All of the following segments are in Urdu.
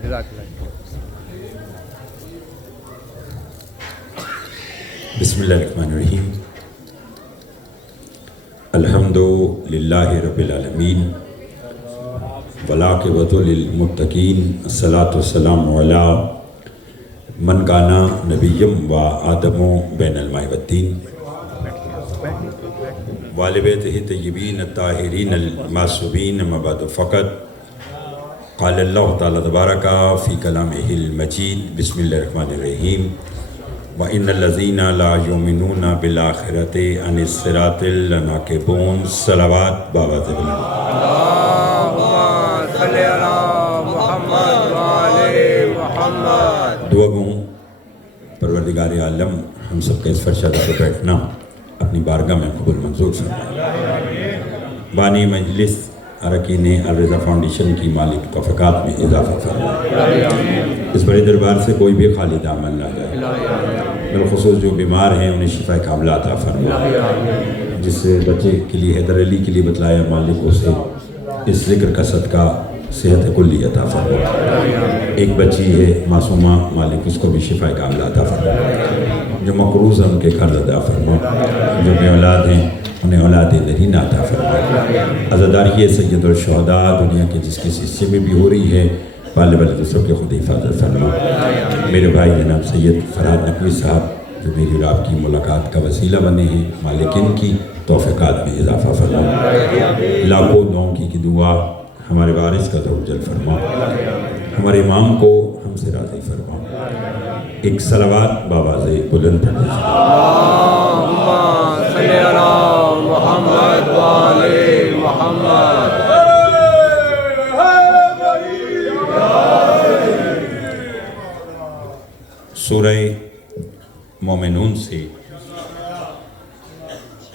بسم اللہ الرحمن الرحیم الحمد للہ رب العالمین والعاقبۃ للمتقین الصلاۃ والسلام علی من کان نبیم و آدم بین الماء والطین وآل بیتہ الطیبین الطاہرین المعصومین اما بعد فقط قال اللہ تعالیٰ تبارک فی کلامہ المجید بسم اللہ الرحمن الرحیم وَإِنَّ الَّذِينَ لَا يُؤْمِنُونَ بِالْآخِرَةِ عَنِ الصِّرَاطِ لَنَاكِبُونَ صلوات بابا زبل اللہم صلی علی محمد وعلی محمد۔ دعا گوں پروردگار عالم ہم سب کا اس فرشادہ پر بیٹھنا اپنی بارگاہ میں قبول منظور فرمائے۔ بانی مجلس اراکین الرضا فاؤنڈیشن کی مالک توفیقات میں اضافہ فرمائے۔ اس بڑے دربار سے کوئی بھی خالی دامن نہ جائے، بالخصوص جو بیمار ہیں انہیں شفا کاملہ عطا فرمائے۔ جس بچے کے لیے حیدر علی کے لیے بتلایا مالک اسے اس ذکر کا صدقہ صحت کلی عطا فرمائے۔ ایک بچی ہے معصومہ، مالک اس کو بھی شفا کاملہ عطا فرمائے۔ جو مقروض ہیں ان کے قرض ادا فرمائے، جو بے اولاد ہیں انہیں اولاد نرینہ عطا فرمائے۔ عزاداری سید الشہداء دنیا کے جس کسی حصے میں بھی ہو رہی ہے، والے والے دوسروں کے خود حفاظت فرمائے۔ میرے بھائی جناب سید فراد نقوی صاحب جو میری اور آپ کی ملاقات کا وسیلہ بنے ہیں، مالک ان کی توفیقات میں اضافہ فرمائے۔ لاکھوں دعاؤں کی دعا ہمارے وارث کا درجل فرمائے، ہمارے امام کو ہم سے راضی فرمائے۔ ایک صلوات باواز بلند پڑھ دیجیے۔ اللہم صلی علی محمد وعلی محمد۔ سورہ مومنون سے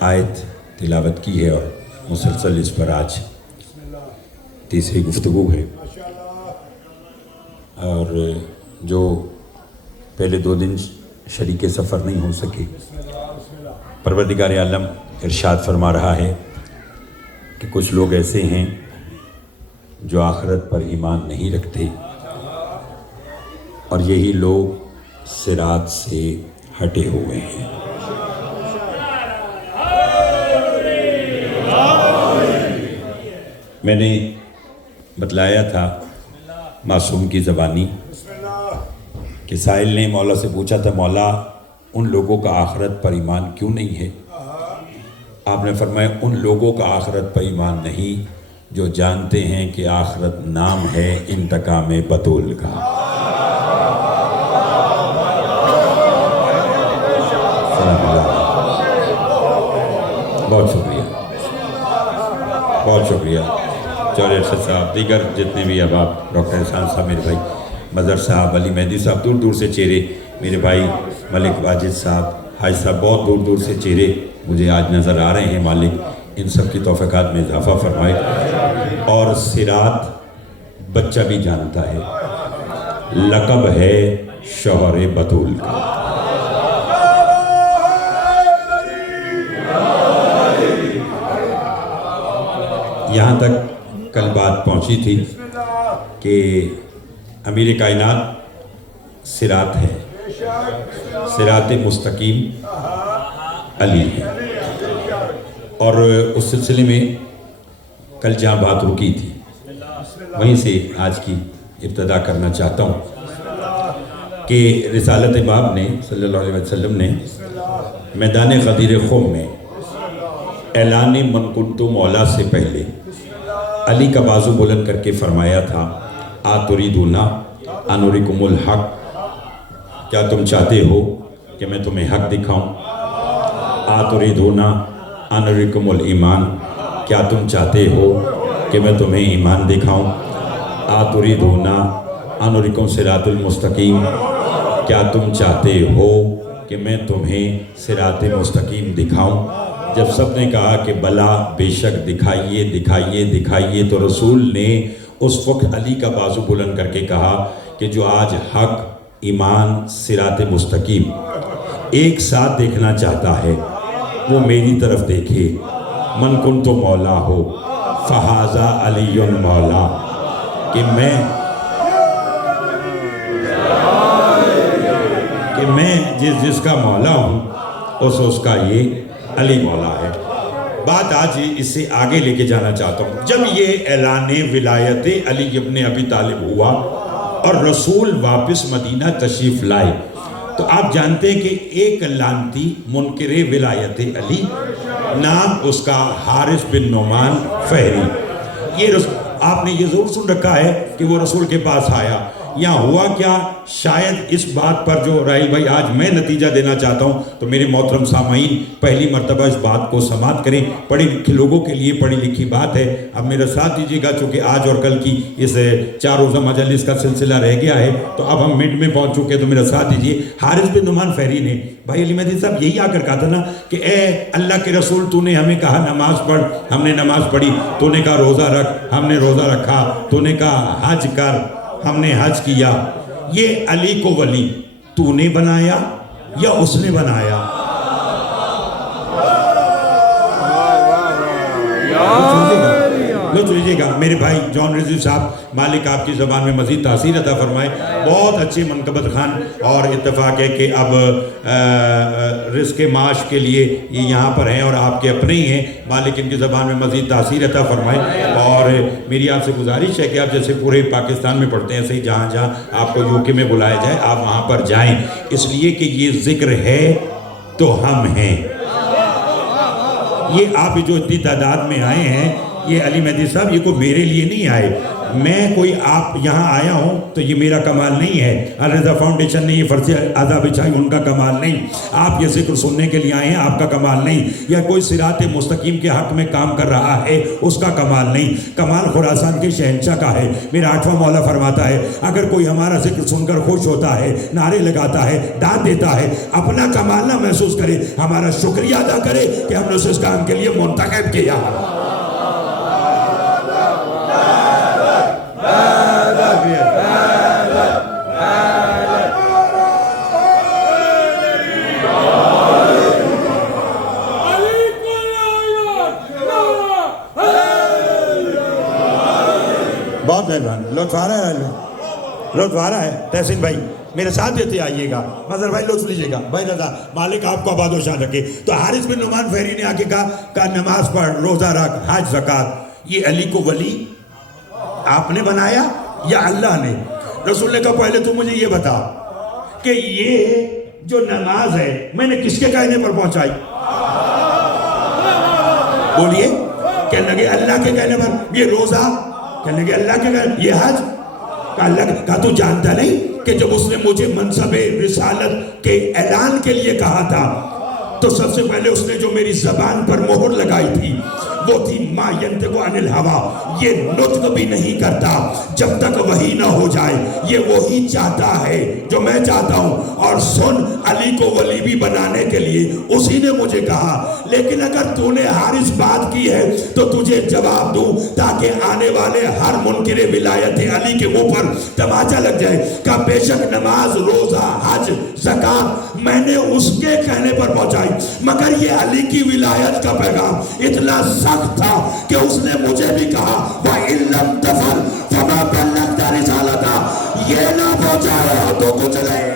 آیت تلاوت کی ہے اور مسلسل اس پر آج تیسری گفتگو ہے، اور جو پہلے 2 دن شریک سفر نہیں ہو سکے، پروردگار عالم ارشاد فرما رہا ہے کہ کچھ لوگ ایسے ہیں جو آخرت پر ایمان نہیں رکھتے، اور یہی لوگ صراط سے ہٹے ہوئے ہیں۔ میں نے بتلایا تھا معصوم کی زبانی کہ سائل نے مولا سے پوچھا تھا، مولا ان لوگوں کا آخرت پر ایمان کیوں نہیں ہے؟ آپ نے فرمایا ان لوگوں کا آخرت پر ایمان نہیں جو جانتے ہیں کہ آخرت نام ہے انتقام بطول کا۔ بہت شکریہ، بہت شکریہ چوہدری ارشد صاحب، دیگر جتنے بھی احباب، ڈاکٹر احسان صاحب میرے بھائی، مظہر صاحب، علی مہدی صاحب، دور دور سے چہرے، میرے بھائی ملک واجد صاحب، حاج صاحب، بہت دور دور سے چہرے مجھے آج نظر آ رہے ہیں۔ مالک ان سب کی توفیقات میں اضافہ فرمائے۔ اور صراط بچہ بھی جانتا ہے، لقب ہے شوہر بطول کا۔ یہاں تک کل بات پہنچی تھی کہ امیر کائنات صراط ہے، صراط مستقیم علی ہے، اور اس سلسلے میں کل جہاں بات رکی تھی وہیں سے آج کی ابتدا کرنا چاہتا ہوں کہ رسالت باب نے صلی اللہ علیہ وسلم نے میدان غدیر خم میں اعلان من کنت مولا سے پہلے علی کا بازو بلند کر کے فرمایا تھا، آتریدون ان اریکم الحق، کیا تم چاہتے ہو کہ میں تمہیں حق دکھاؤں؟ آتریدون ان اریکم الایمان، کیا تم چاہتے ہو کہ میں تمہیں ایمان دکھاؤں؟ آتریدون ان اریکم صراط المستقیم، کیا تم چاہتے ہو کہ میں تمہیں صراط مستقیم دکھاؤں؟ جب سب نے کہا کہ بلا بے شک دکھائیے دکھائیے دکھائیے، تو رسول نے اس وقت علی کا بازو بلند کر کے کہا کہ جو آج حق، ایمان، صراط مستقیم ایک ساتھ دیکھنا چاہتا ہے وہ میری طرف دیکھے۔ من کنت مولا ہو فہذا علی مولا، کہ میں جس کا مولا ہوں اس کا یہ علی مولا ہے۔ بات آج اس سے آگے لے کے جانا چاہتا ہوں۔ جب یہ اعلان ولایت علی ابن ابی طالب ہوا اور رسول واپس مدینہ تشریف لائے تو آپ جانتے ہیں کہ ایک لانتی منکر ولایت علی، نام اس کا حارث بن نعمان فہری، آپ نے یہ ضرور سن رکھا ہے کہ وہ رسول کے پاس آیا۔ یہاں ہوا کیا، شاید اس بات پر جو راہیل بھائی آج میں نتیجہ دینا چاہتا ہوں تو میرے محترم سامعین پہلی مرتبہ اس بات کو سماعت کریں، پڑھے لکھے لوگوں کے لیے پڑھی لکھی بات ہے۔ اب میرا ساتھ دیجیے گا، چونکہ آج اور کل کی اس 4 روزہ مجلس کا سلسلہ رہ گیا ہے تو اب ہم منٹ میں پہنچ چکے، تو میرا ساتھ دیجیے۔ حارث بن نعمان فہری نے بھائی علی مہدی صاحب یہی آ کر کہا تھا نا کہ اے اللہ کے رسول، تو نے ہمیں کہا نماز پڑھ، ہم نے نماز پڑھی، تو نے کہا روزہ رکھ، ہم نے روزہ رکھا، تو نے کہا حج کر، ہم نے حج کیا۔ یہ علی کو ولی تو نے بنایا یا اس نے بنایا؟ لطف لیجیے گا میرے بھائی جان رضوی صاحب، مالک آپ کی زبان میں مزید تاثیر عطا فرمائے۔ بہت اچھے منقبت خان، اور اتفاق ہے کہ اب رزق معاش کے لیے یہ یہاں پر ہیں اور آپ کے اپنے ہی ہیں، مالک ان کی زبان میں مزید تاثیر عطا فرمائے۔ اور میری آپ سے گزارش ہے کہ آپ جیسے پورے پاکستان میں پڑھتے ہیں ایسے ہی جہاں جہاں آپ کو یوکے میں بلایا جائے آپ وہاں پر جائیں، اس لیے کہ یہ ذکر ہے تو ہم ہیں۔ یہ آپ جو اتنی تعداد میں آئے ہیں، یہ علی مہدی صاحب یہ کوئی میرے لیے نہیں آئے، میں کوئی آپ یہاں آیا ہوں تو یہ میرا کمال نہیں ہے، الرضا فاؤنڈیشن نے یہ فرض اعضا بچھائی، ان کا کمال نہیں، آپ یہ ذکر سننے کے لیے آئے ہیں، آپ کا کمال نہیں، یا کوئی صراط مستقیم کے حق میں کام کر رہا ہے اس کا کمال نہیں، کمال خراسان کے شہنشاہ کا ہے۔ میرا 8واں مولا فرماتا ہے اگر کوئی ہمارا ذکر سن کر خوش ہوتا ہے، نعرے لگاتا ہے، داد دیتا ہے، اپنا کمال نہ محسوس کرے، ہمارا شکریہ ادا کرے کہ ہم نے اسے اس کام کے لیے منتخب کیا۔ بہت مہربانی، لطف آ رہا ہے، لطف آ رہا ہے۔ تحسین بھائی میرے ساتھ دیتے آئیے گا، مظہر بھائی لطف لیجیے گا، بھائی رضا مالک آپ کو آباد و شان رکھے۔ تو حارث بن نعمان فہری نے آگے کہا نماز پڑھ، روزہ رکھ، حج زکات۔ یہ علی کو ولی آپ نے بنایا یا اللہ نے؟ رسول نے کہا پہلے تو مجھے یہ بتا کہ یہ جو نماز ہے میں نے کس کے کہنے پر پہنچائی؟ بولیے، کہنے لگے اللہ کے کہنے پر۔ یہ روزہ، کہنے لگے اللہ کے کہنے، یہ حج، کہا تو جانتا نہیں کہ جب اس نے مجھے منصب رسالت کے اعلان کے لیے کہا تھا تو سب سے پہلے اس نے جو میری زبان پر مہر لگائی تھی وہ تھی ما ینطق عن الہویٰ، یہ نطق بھی نہیں کرتا جب تک وحی نہ ہو جائے، یہ وہی چاہتا ہے جو میں چاہتا ہوں۔ اور سن، علی کو ولی بھی بنانے کے لیے اسی نے مجھے کہا، لیکن اگر تو نے حارث بات کی ہے تو تجھے جواب دوں تاکہ آنے والے ہر منکر ولایت علی کے منہ پر تماچا لگ جائے۔ کہ بے شک نماز، روزہ، حج، زکات میں نے اس کے کہنے پر پہنچائی، مگر یہ علی کی ولایت کا پیغام اتنا سخت تھا کہ اس نے مجھے بھی کہا وَإِن لَمْ تَفْعَلْ فَمَا بَلَّغْتَ رِسَالَتَهُ، یہ نہ پہنچایا تو کچھ نہیں۔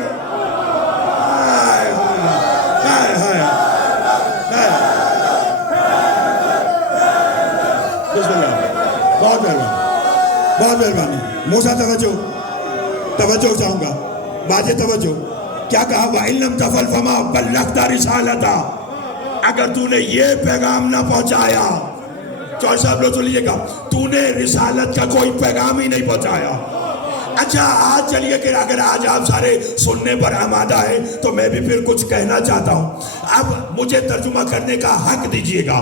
بہت مہربانی، بہت مہربانی۔ موسیٰ توجہ چاہوں گا، واجہ توجہ۔ کیا کہا؟ وَإِن لَمْ تَفْعَلْ فَمَا بَلَّغْتَ رِسَالَتَهُ، اگر تو نے یہ پیغام نہ پہنچایا، چوہر صاحب لوگ سنیے گا، تو نے رسالت کا کوئی پیغام ہی نہیں پہنچایا۔ اچھا آج چلیے کہ اگر آج آپ سارے سننے پر آمادہ ہیں تو میں بھی پھر کچھ کہنا چاہتا ہوں۔ اب مجھے ترجمہ کرنے کا حق دیجیے گا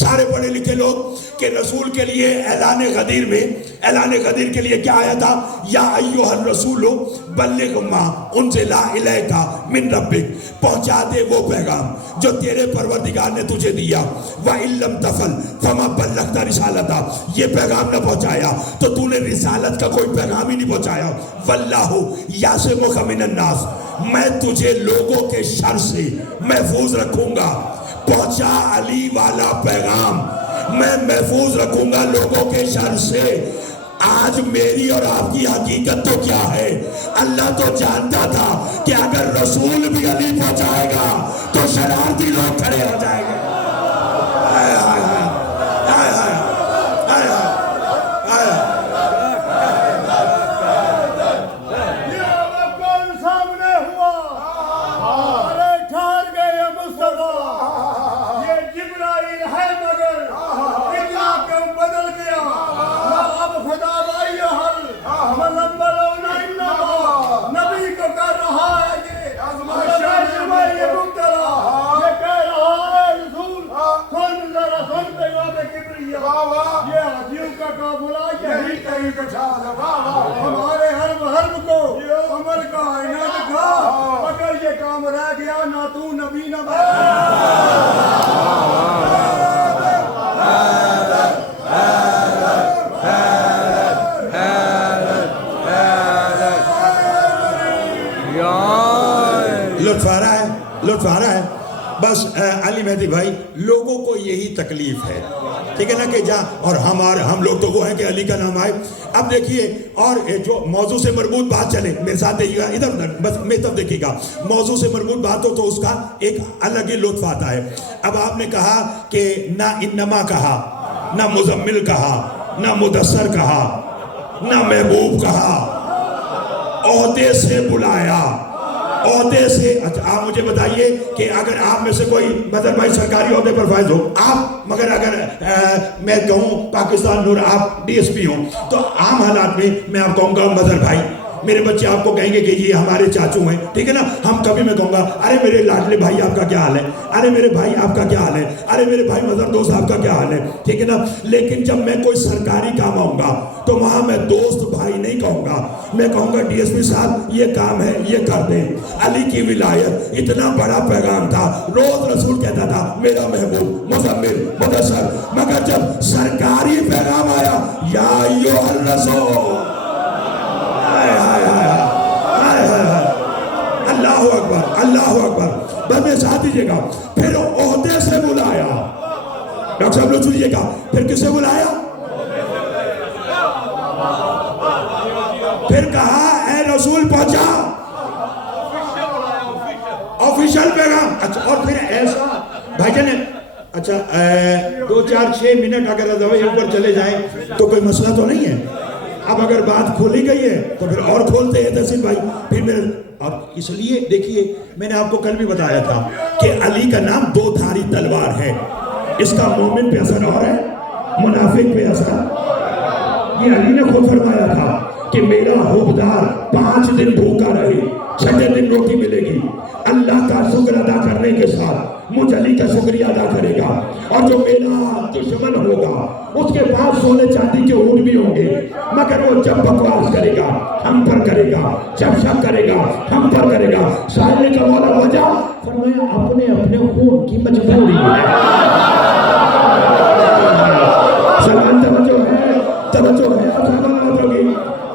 سارے پڑھے لکھے لوگ کہ رسول کے لیے اعلان غدیر میں، اعلان غدیر کے لیے کیا آیا تھا؟ یا ایھا الرسول بلغ ما انزل الیک من ربک، پہنچا دے وہ پیغام جو تیرے پروردگار نے تجھے دیا۔ وَإِن لَمْ تَفْعَلْ فَمَا بَلَّغْتَ رِسَالَتَهُ، یہ پیغام نہ پہنچایا تو تو نے رسالت کا کوئی پیغام ہی نہیں پہنچایا۔ وَاللَّهُ يَعْصِمُكَ مِنَ النَّاسِ، میں تجھے لوگوں کے شر سے محفوظ رکھوں گا۔ پہنچا علی والا پیغام، میں محفوظ رکھوں گا لوگوں کے شر سے۔ آج میری اور آپ کی حقیقت تو کیا ہے؟ اللہ تو جانتا تھا کہ اگر رسول بھی علی پہنچائے گا تو شرارتی لوگ کھڑے ہو جائیں گے. آئے آئے آئے آئے آئے آئے آئے. یہ وقت سامنے ہوا، ارے ٹھہر گئے مصطفیٰ، یہ جبرائیل ہے مگر اتنا کم بدل گیا. اب خدا بائی حل نبی کو کر رہا ہے یہ مبتلا، یہ کہہ رہا ہے رسول سن ذرا سن پیغام کبریا، یہ حجیوں کا قافلہ یہی کہیں بچھا ہمارے حرب کو عمل کا آئینہ دکھا، اگر یہ کام رہ گیا نہ تو نبی نہ لطف آ رہا ہے، لطف آ رہا ہے. بس علی مہدی بھائی لوگوں کو یہی تکلیف ہے، ٹھیک ہے نا، کہ اور ہم لوگ تو وہ ہیں کہ علی کا نام آئے. اب دیکھیے اور جو موضوع سے مربوط بات چلے، میرے ساتھ دیکھیے گا ادھر بس میری طرف دیکھیے گا، موضوع سے مربوط بات ہو تو اس کا ایک الگ ہی لطف آتا ہے. اب آپ نے کہا کہ نہ انما کہا، نہ مزمل کہا، نہ مدثر کہا، نہ محبوب کہا، عہدے سے بلایا، عہدے سے. اچھا آپ مجھے بتائیے کہ اگر آپ میں سے کوئی مظہر بھائی سرکاری عہدے پر فائز ہو آپ، مگر اگر میں کہوں پاکستان نور آپ ڈی ایس پی ہوں تو عام حالات میں آپ کہوں گا مظہر بھائی، میرے بچے آپ کو کہیں گے کہ یہ ہمارے چاچو ہیں، ٹھیک ہے نا. ہم کبھی میں کہوں گا ارے میرے لاڈلے بھائی آپ کا کیا حال ہے، ارے میرے بھائی آپ کا کیا حال ہے، ارے میرے بھائی مظہر دوست آپ کا کیا حال ہے، ٹھیک ہے نا. لیکن جب میں کوئی سرکاری کام آؤں گا تو وہاں میں دوست بھائی نہیں کہوں گا، میں کہوں گا ڈی ایس پی صاحب یہ کام ہے یہ کر دیں. علی کی ولایت اتنا بڑا پیغام تھا، روز رسول کہتا تھا میرا محبوب مزمل مدثر، مگر جب سرکاری پیغام آیا یا ایھا الرسول، اللہ اکبر اللہ اکبر. بس میں ساتھ دیجئے گا، پھر عہدے سے بلایا. ڈاکٹر صاحب لوگ سنیے گا، پھر کسے بلایا؟ پھر کہا اے رسول پہنچا، آفیشل پیغام. اچھا اور پھر ایسا بھائی جانے اچھا 2-4-6 منٹ اگر ادوائے اوپر چلے جائیں تو کوئی مسئلہ تو نہیں ہے. اب اگر بات کھولی گئی ہے تو پھر اور کھولتے ہیں تحصیل بھائی. پھر میرے اب اس لیے دیکھیے میں نے آپ کو کل بھی بتایا تھا کہ علی کا نام 2 دھاری تلوار ہے. اس کا مومن پہ اثر اور ہے، منافق پہ اثر. یہ علی نے خود فرمایا تھا کہ میرا حبدار 5 دن بھوکا رہے، 6 دن روٹی ملے گی، اللہ کا شکر ادا کرنے کے ساتھ مجھ علی کا شکریہ ادا کرے گا. اور جو میرا دشمن ہوگا اس کے پاس سونے چاندی کے اونٹ بھی ہوں گے، مگر وہ جب بکواس کرے گا ہم پر کرے گا، جب شک کرے گا ہم پر کرے گا. سائل نے کہا مولا وجہ، فرمایا اپنے اپنے خون کی مجبوری ہے. سلمان توجہ ہے، توجہ ہے،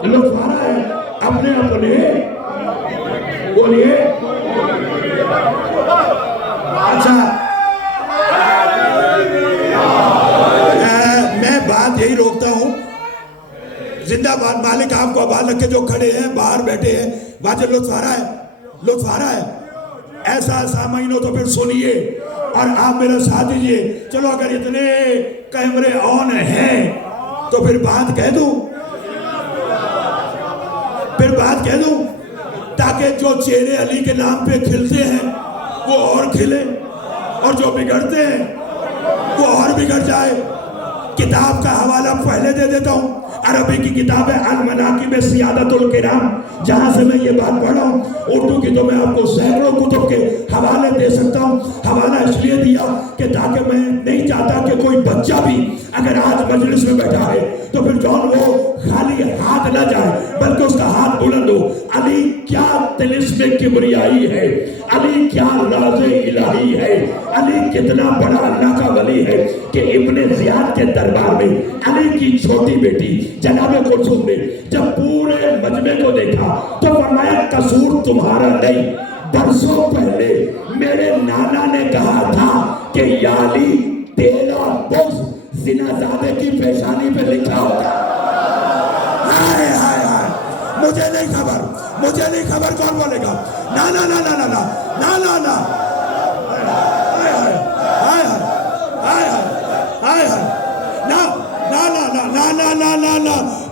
لطف آ رہا ہے. اپنے اپنے بولیے. اچھا میں بات یہی روکتا ہوں، زندہ باد مالک آپ کو آباد رکھے جو کھڑے ہیں باہر بیٹھے ہیں. واجب لطف آ رہا ہے، لطف آ رہا ہے. ایسا سامعین ہو تو پھر سنیے اور آپ میرا ساتھ دیجئے. چلو اگر اتنے کیمرے آن ہیں تو پھر بات کہہ دوں، پھر بات کہہ دوں تاکہ جو چہرے علی کے نام پہ کھلتے ہیں وہ اور کھلے اور جو بگڑتے ہیں وہ اور بگڑ جائے. کتاب کا حوالہ پہلے دے دیتا ہوں، عربی کی کتاب ہے المناقب سیادت الکرام، جہاں سے میں یہ بات پڑھ رہا ہوں. اردو کی تو میں آپ کو سینکڑوں کتب کے حوالے دے سکتا ہوں. حوالہ اس لیے دیا کہ تاکہ میں نہیں چاہتا کہ کوئی بچہ بھی اگر آج مجلس میں بیٹھا ہے تو پھر جان وہ خالی ہاتھ نہ جائے بلکہ اس کا ہاتھ بلند ہو. علی کیا طلسم کبریائی ہے، علی کیا راز الہی ہے، علی کتنا بڑا اللہ کا ولی ہے کہ ابن زیاد کے دربار میں علی کی چھوٹی بیٹی جناب کلثوم نے جب پورے مجمع کو دیکھا تو فرمایا قصور تمہارا نہیں، برسوں پہلے میرے نانا نے کہا تھا کہ یا علی تیرا بغض زنا زادے کی پیشانی پہ لکھا ہوگا. ہائے ہائے ہائے مجھے نہیں خبر، مجھے نہیں خبر کون بولے گا. نا نا نا نا نا نا نا نا نا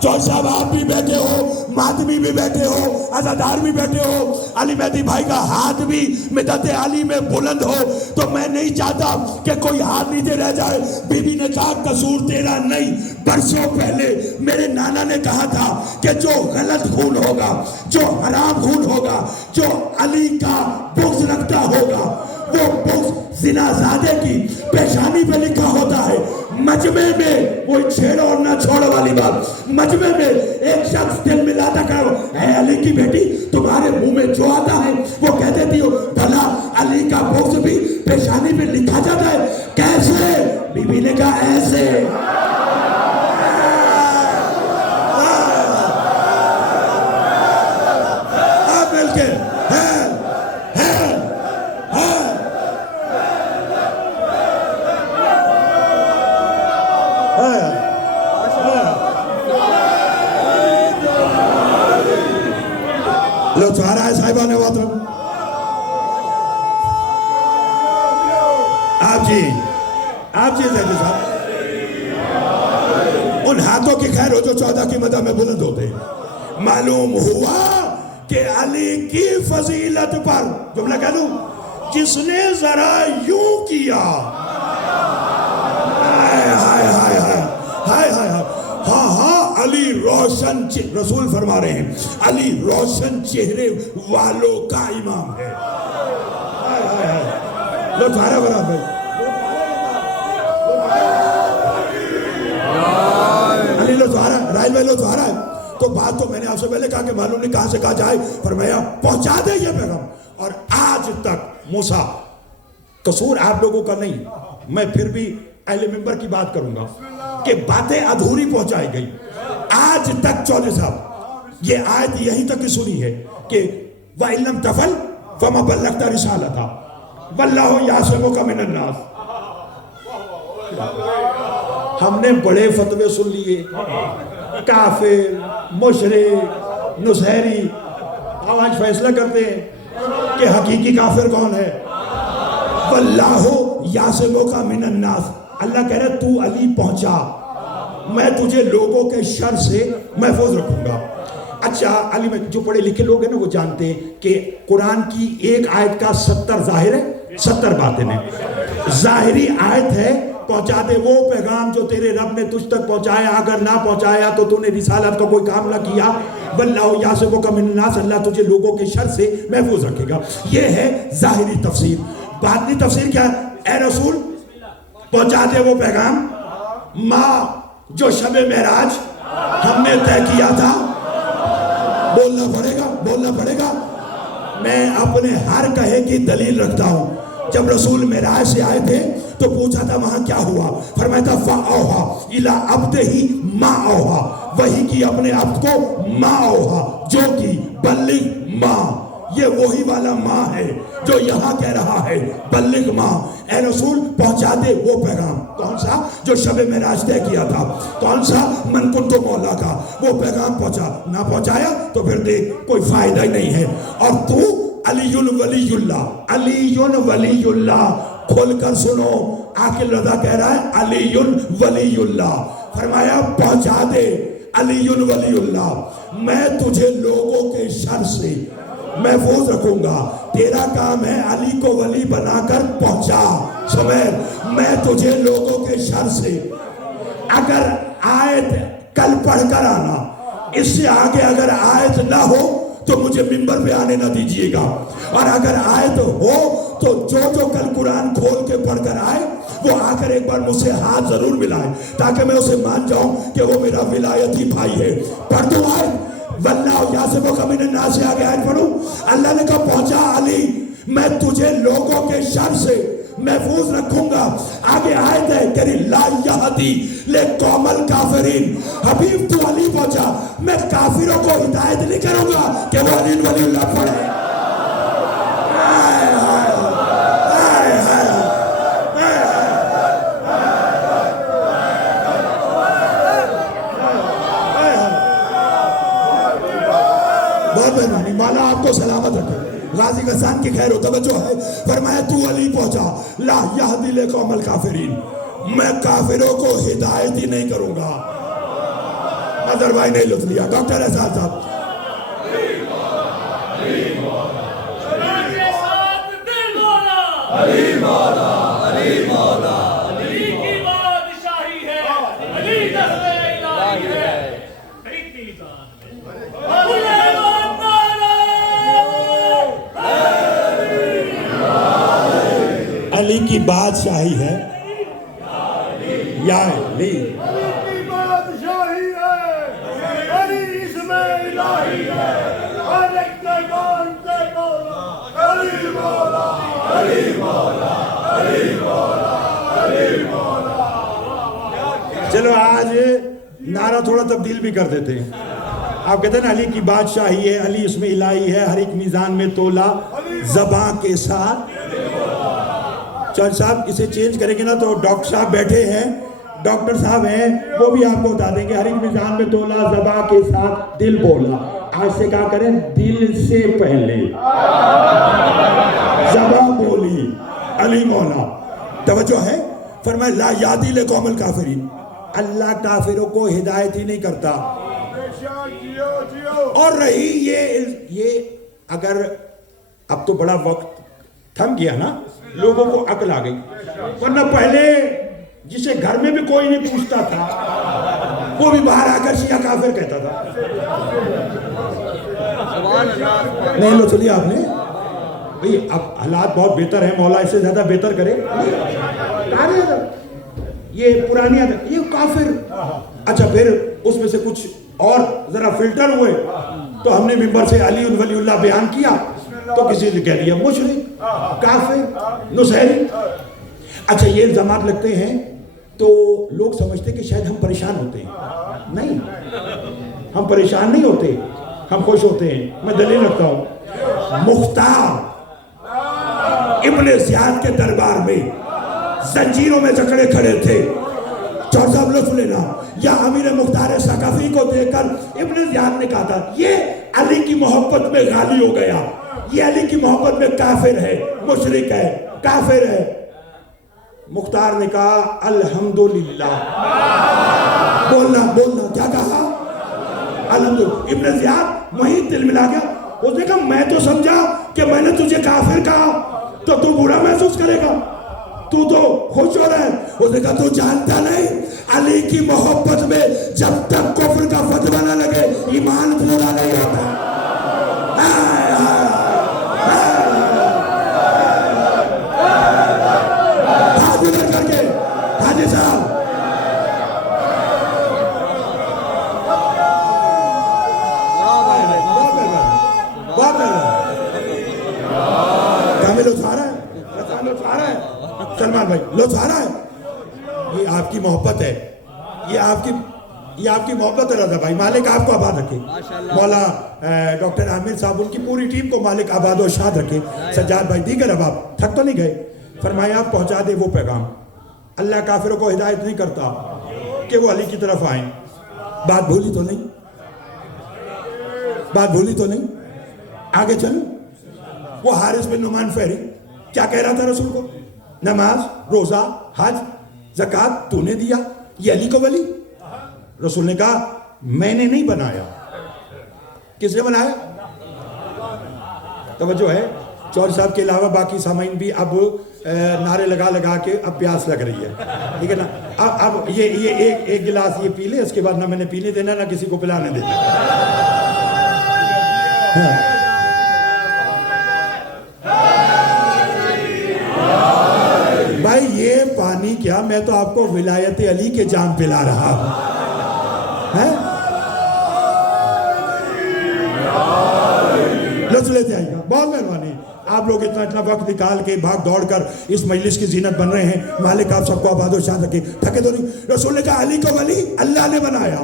چور صاحب آپ بھی بیٹھے ہو، ماتمی بھی بیٹھے ہو، عزادار بھی بیٹھے ہو، علی مہدی بھائی کا ہاتھ بھی مدت علی میں بلند ہو، تو میں نہیں چاہتا کہ کوئی ہاتھ نیچے رہ جائے. بی بی نے کہا قصور تیرا نہیں، برسوں پہلے میرے نانا نے کہا تھا کہ جو غلط خون ہوگا، جو حرام خون ہوگا، جو علی کا بغض رکھتا ہوگا، وہ بغض زنا زادے کی پیشانی پہ لکھا ہوتا ہے. مجمع میں وہ چھیڑو اور نہ چھوڑو والی بات، مجمع میں ایک شخص دل ملاتا کرو، اے علی کی بیٹی تمہارے منہ میں جو آتا ہے وہ کہہ دیتی ہو، بھلا علی کا بغض بھی پیشانی پہ لکھا جاتا ہے؟ کیسے؟ بی بی نے کہا ایسے. آپ مل کے لو چارہ ہے صاحبان وطن. آپ جی زیدی صاحب ان ہاتھوں کی خیر ہو جو 14 کی مدح میں بلند ہوتے. معلوم ہوا کہ علی کی فضیلت پر جملہ کہہ دوں، جس نے ذرا یوں کیا، ہاں ہاں علی روشن، رسول فرما رہے ہیں علی روشن چہرے والوں کا امام ہے. لو چارہ برات بھائی، علی لو چارہ، رائل بھائی لو چارہ ہے. تو بات تو میں نے آپ سے پہلے کہا کہ معلوم نہیں کہاں سے کہا جائے، فرمایا پہنچا دے یہ پیغام. اور آج تک موسیٰ، قصور آپ لوگوں کا نہیں، میں پھر بھی اہل منبر کی بات کروں گا کہ باتیں ادھوری پہنچائی گئی. آج تک چودھری صاحب یہ آیت یہیں تک سنی ہے کہ وَإِن لَمْ تَفْعَلْ فَمَا بَلَّغْتَ رِسَالَتَهُ وَاللَّهُ يَعْصِمُكَ مِنَ النَّاسِ. ہم نے بڑے فتوے سن لیے، کافر، مشرک، نصیری. اب آج فیصلہ کرتے ہیں کہ حقیقی کافر کون ہے. وَاللَّهُ يَعْصِمُكَ مِنَ النَّاسِ. اللہ کہہ رہا تو علی پہنچا، میں تجھے لوگوں کے شر سے محفوظ رکھوں گا. اچھا علی میں جو پڑھے لکھے لوگ ہیں نا وہ جانتے ہیں کہ قرآن کی ایک آیت کا 70 ظاہر ہے، 70 باطن ہے. ظاہری آیت ہے پہنچا دے وہ پیغام جو تیرے رب نے تجھ تک پہنچایا، اگر نہ پہنچایا تو تو نے رسالت کا کوئی کام نہ کیا. واللہ یعصمک من الناس، اللہ تجھے لوگوں کے شر سے محفوظ رکھے گا. یہ ہے ظاہری تفسیر. باطنی تفسیر کیا ہے؟ اے رسول پہنچا دے وہ پیغام ماں جو شب معراج ہم نے طے کیا تھا. بولنا پڑے گا، بولنا پڑے گا. میں اپنے ہر کہے کی دلیل رکھتا ہوں. جب رسول معراج سے آئے تھے تو پوچھا تھا وہاں کیا ہوا، فرمایا تھا فَأَوْحَا إِلَىٰ عَبْدِهِ مَا أَوْحَا، وہی کی اپنے عبد کو ماں اوہا، جو کی بلغ ماں. یہ وہی والا ماں ہے جو یہاں کہہ رہا ہے بلغ ماں. اے رسول پہنچا دے وہ پیغام. کون سا؟ جو شب معراج طے کیا تھا. کون سا؟ من کنت مولا کا. وہ پیغام پہنچا. نہ پہنچایا تو پھر دیکھ کوئی فائدہ ہی نہیں ہے. اور تو علی ولی اللہ، علی ولی اللہ. کھول کر سنو، عاقل رضا کہہ رہا ہے علی ولی اللہ. فرمایا پہنچا دے علی ولی اللہ، میں تجھے لوگوں کے شر سے محفوظ رکھوں گا. تیرا کام ہے علی کو ولی بنا کر پہنچا. سمجھ، میں تجھے لوگوں کے شر سے. اگر آیت کل پڑھ کر آنا، اس سے آگے اگر آیت نہ ہو تو مجھے منبر پہ آنے نہ دیجیے گا. اور اگر آیت ہو تو جو کل قرآن کھول کے پڑھ کر آئے وہ آ کر ایک بار مجھ سے ہاتھ ضرور ملائے تاکہ میں اسے مان جاؤں کہ وہ میرا ولایتی بھائی ہے. پڑھ دو آیت. واللہ یعصمک من الناس سے آگے آیت پڑھوں. اللہ نے کہا پہنچا علی، میں تجھے لوگوں کے شر سے محفوظ رکھوں گا. آگے آیت ہے کہ لا یہدی لقوم الکافرین. حبیب تو علی پہنچا، میں کافروں کو ہدایت نہیں کروں گا کہ وہ علی ولی اللہ پڑھے. مہربانی، مولا آپ کو سلامت رکھے، غازی غسان کی خیر ہو. توجہ ہے، فرمایا تو علی پہنچا، لا یہدی لقوم الکافرین، میں کافروں کو ہدایت ہی نہیں کروں گا. مظہر بھائی نے لطف لیا. ڈاکٹر احسان صاحب، علی مولا، علی مولا، علی کی بادشاہی ہے، علی جذبہ الہی ہے. اتنی ذات علی کی بادشاہی ہے یا علی، علی کی بادشاہی ہے، علی اس میں الہی ہے. ہر ایک کے مانتے مولا، علی مولا، علی مولا، علی مولا، علی مولا. چلو آج نعرہ تھوڑا تبدیل بھی کر دیتے ہیں. آپ کہتے ہیں نا علی کی بادشاہی ہے، علی اس میں الہی ہے، ہر ایک میزان میں تولا زباں کے ساتھ. چل صاحب اسے چینج کریں گے نا تو ڈاکٹر صاحب بیٹھے ہیں، ڈاکٹر صاحب ہیں، وہ بھی آپ کو بتا دیں گے. ہر ایک میزان میں تولا زباں کے ساتھ دل بولا. آج سے کہا کریں دل سے پہلے زباں بولی علی مولا. توجہ ہے، فرمایا لا یادی لقوم الکافرین، اللہ کافروں کو ہدایت ہی نہیں کرتا. اور رہی یہ اگر اب تو بڑا وقت تھم گیا نا، لوگوں کو عقل آ گئی، ورنہ پہلے جسے گھر میں بھی کوئی نہیں پوچھتا تھا وہ بھی باہر آ کر شیعہ کافر کہتا تھا. نہیں لو چلیے آپ نے بھئی اب حالات بہت بہتر ہیں، مولا اس سے زیادہ بہتر کرے. یہ پرانی عادت، یہ کافر. اچھا پھر اس میں سے کچھ اور ذرا فلٹر ہوئے تو ہم نے ممبر سے علی ولی اللہ بیان کیا تو کسی نے کہہ دیا مشرک، کافر، نصیری. اچھا یہ الزامات لگتے ہیں تو لوگ سمجھتے کہ شاید ہم پریشان ہوتے ہیں. نہیں، ہم پریشان نہیں ہوتے، ہم خوش ہوتے ہیں. میں دلیل رکھتا ہوں. مختار ابن زیاد کے دربار میں زنجیروں میں جکڑے کھڑے تھے. چور صاحب لطف لینا، یا امیر مختار ثقفی کو دیکھ کر ابن زیاد نے کہا تھا یہ علی کی محبت میں غالی ہو گیا، یہ علی کی محبت میں کافر ہے، مشرک ہے، کافر ہے. مختار نے کہا الحمدللہ. بولنا کیا کہا؟ الحمدللہ. ابن زیاد وہیں دل ملا گیا. اس نے کہا میں تو سمجھا کہ میں نے تجھے کافر کہا تو تو برا محسوس کرے گا، تو خوش ہو رہا ہے. اس نے کہا تو جانتا نہیں علی کی محبت میں جب تک کفر کا فتویٰ نہ لگے ایمان پورا نہیں ہوتا. ہاتھ ادھر کر کے حاجی صاحب کامل لطف آ رہا ہے، سلمان بھائی لطف آ رہا ہے. یہ آپ کی محبت ہے، یہ آپ کی محبت ہے رضا بھائی. مالک آپ کو آباد رکھے. مولا ڈاکٹر عامر صاحب ان کی پوری ٹیم کو مالک آباد و شاد رکھے. سجاد بھائی دیگر اب آپ تھک تو نہیں گئے. فرمایا آپ پہنچا دے وہ پیغام، اللہ کافروں کو ہدایت نہیں کرتا کہ وہ علی کی طرف آئیں. بات بھولی تو نہیں؟ آگے چلو. وہ حارث بن نعمان فہری کیا کہہ رہا تھا رسول کو؟ نماز، روزہ، حج، زکوٰۃ تو نے دیا، یہ علی کو ولی. رسول نے کہا میں نے نہیں بنایا. کس نے بنایا؟ توجہ ہے. چور صاحب کے علاوہ باقی سامعین بھی اب نعرے لگا کے اب پیاس لگ رہی ہے، ٹھیک ہے نا. اب یہ ایک گلاس یہ پی لے، اس کے بعد نہ میں نے پینے دینا نہ کسی کو پلانے دینا. بھائی یہ پانی کیا، میں تو آپ کو ولایت علی کے جام پلا رہا ہوں. لطف لیتے آئیے گا، بہت مہربانی. آپ لوگ اتنا وقت نکال کے بھاگ دوڑ کر اس مجلس کی زینت بن رہے ہیں. مالک آپ سب کو آباد و شاد رکھے. تھکے تو نہیں؟ رسول نے کہا علی کو ولی اللہ نے بنایا.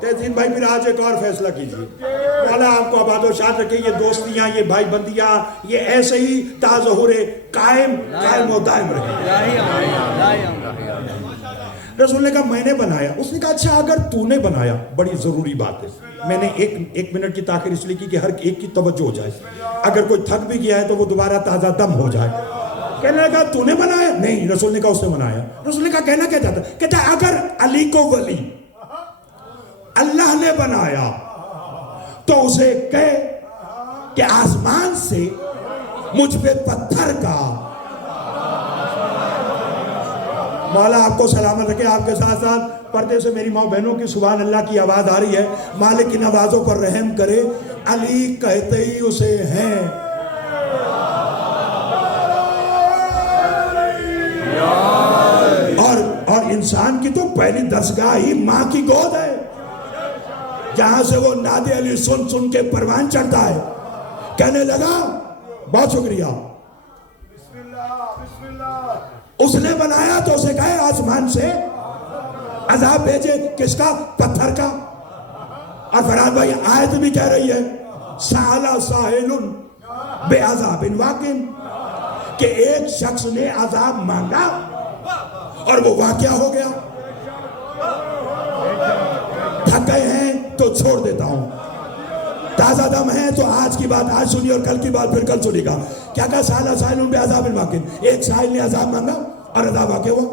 تہذیب بھائی پھر آج ایک اور فیصلہ کیجئے. مولا آپ کو آباد و شاد رکھے. یہ دوستیاں، یہ بھائی بندیاں، یہ ایسے ہی تاظہور قائم و دائم رہے. رسول نے کہا میں نے بنایا. اس نے کہا اچھا اگر تو نے بنایا, بڑی ضروری بات ہے, میں نے ایک منٹ کی تاخیر اس لیے کی کہ ہر ایک کی توجہ ہو جائے, اگر کوئی تھک بھی گیا ہے تو وہ دوبارہ تازہ دم ہو جائے. کہنے لگا تو نے بنایا؟ نہیں. رسول نے کہا اس نے بنایا. رسول نے کہا کہنا کیا چاہتا؟ کہتا اگر علی کو ولی اللہ نے بنایا تو اسے کہے کہ آسمان سے مجھ پہ پتھر کا. مولا آپ کو سلامت رکھے. آپ کے ساتھ ساتھ پردے سے میری ماں بہنوں کی سبحان اللہ کی آواز آ رہی ہے. مالک کی نوازوں پر رحم کرے. علی کہتے ہی اسے ہیں. اور انسان کی تو پہلی درسگاہ ہی ماں کی گود ہے, جہاں سے وہ ناد علی سن سن کے پروان چڑھتا ہے. کہنے لگا بہت شکریہ. اس نے بنایا تو اسے کہے آسمان سے عذاب بھیجے. کس کا؟ پتھر کا. اور فرحان بھائی آیت بھی کہہ رہی ہے سأل سائل بعذاب واقع, کہ ایک شخص نے عذاب مانگا اور وہ واقعہ ہو گیا. تھک گئے ہیں تو چھوڑ دیتا ہوں, تازہ دم ہے تو آج کی بات آج سنی اور کل کی بات پھر کل سنی گا. کیا کہا؟ سأل سائل بعذاب واقع, ایک سائل نے عذاب مانگا اور عذاب واقع ہوا.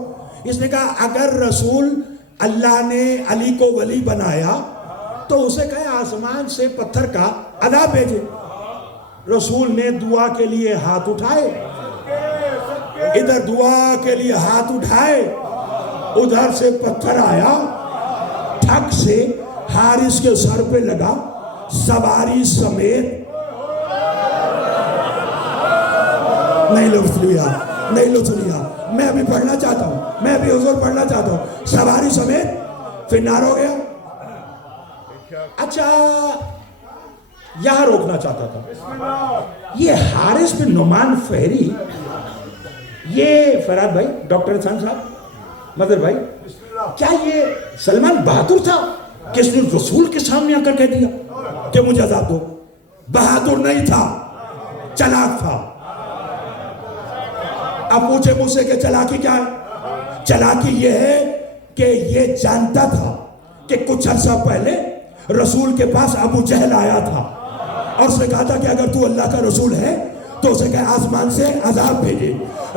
اس نے کہا اگر رسول اللہ نے علی کو ولی بنایا تو اسے کہے آسمان سے پتھر کا عذاب بھیجے. رسول نے دعا کے لیے ہاتھ اٹھائے, ادھر دعا کے لیے ہاتھ اٹھائے, ادھر سے پتھر آیا, ٹھک سے حارث کے سر پہ لگا, سواری سمیت. نہیں لطف لیا, نہیں لطف لیا. میں ابھی پڑھنا چاہتا ہوں, میں ابھی حضور پڑھنا چاہتا ہوں. سواری سمیت پھر نار ہو گیا. اچھا یہاں روکنا چاہتا تھا. یہ حارث بن نعمان فہری, یہ فرحان بھائی, ڈاکٹر حسن صاحب, مدر بھائی, کیا یہ سلمان بہادر تھا کہ اس نے رسول کے سامنے آ کر کہہ دیا کہ مجھے عذاب دو؟ بہادر نہیں تھا, چلاک تھا. اب پوچھے مجھ سے کہ چلاکی کیا ہے؟ چلاکی یہ ہے کہ یہ جانتا تھا کہ کچھ عرصہ پہلے رسول کے پاس ابو جہل آیا تھا اور اس نے کہا تھا کہ اگر تو اللہ کا رسول ہے تو اسے کہے آسمان سے عذاب بھیجے.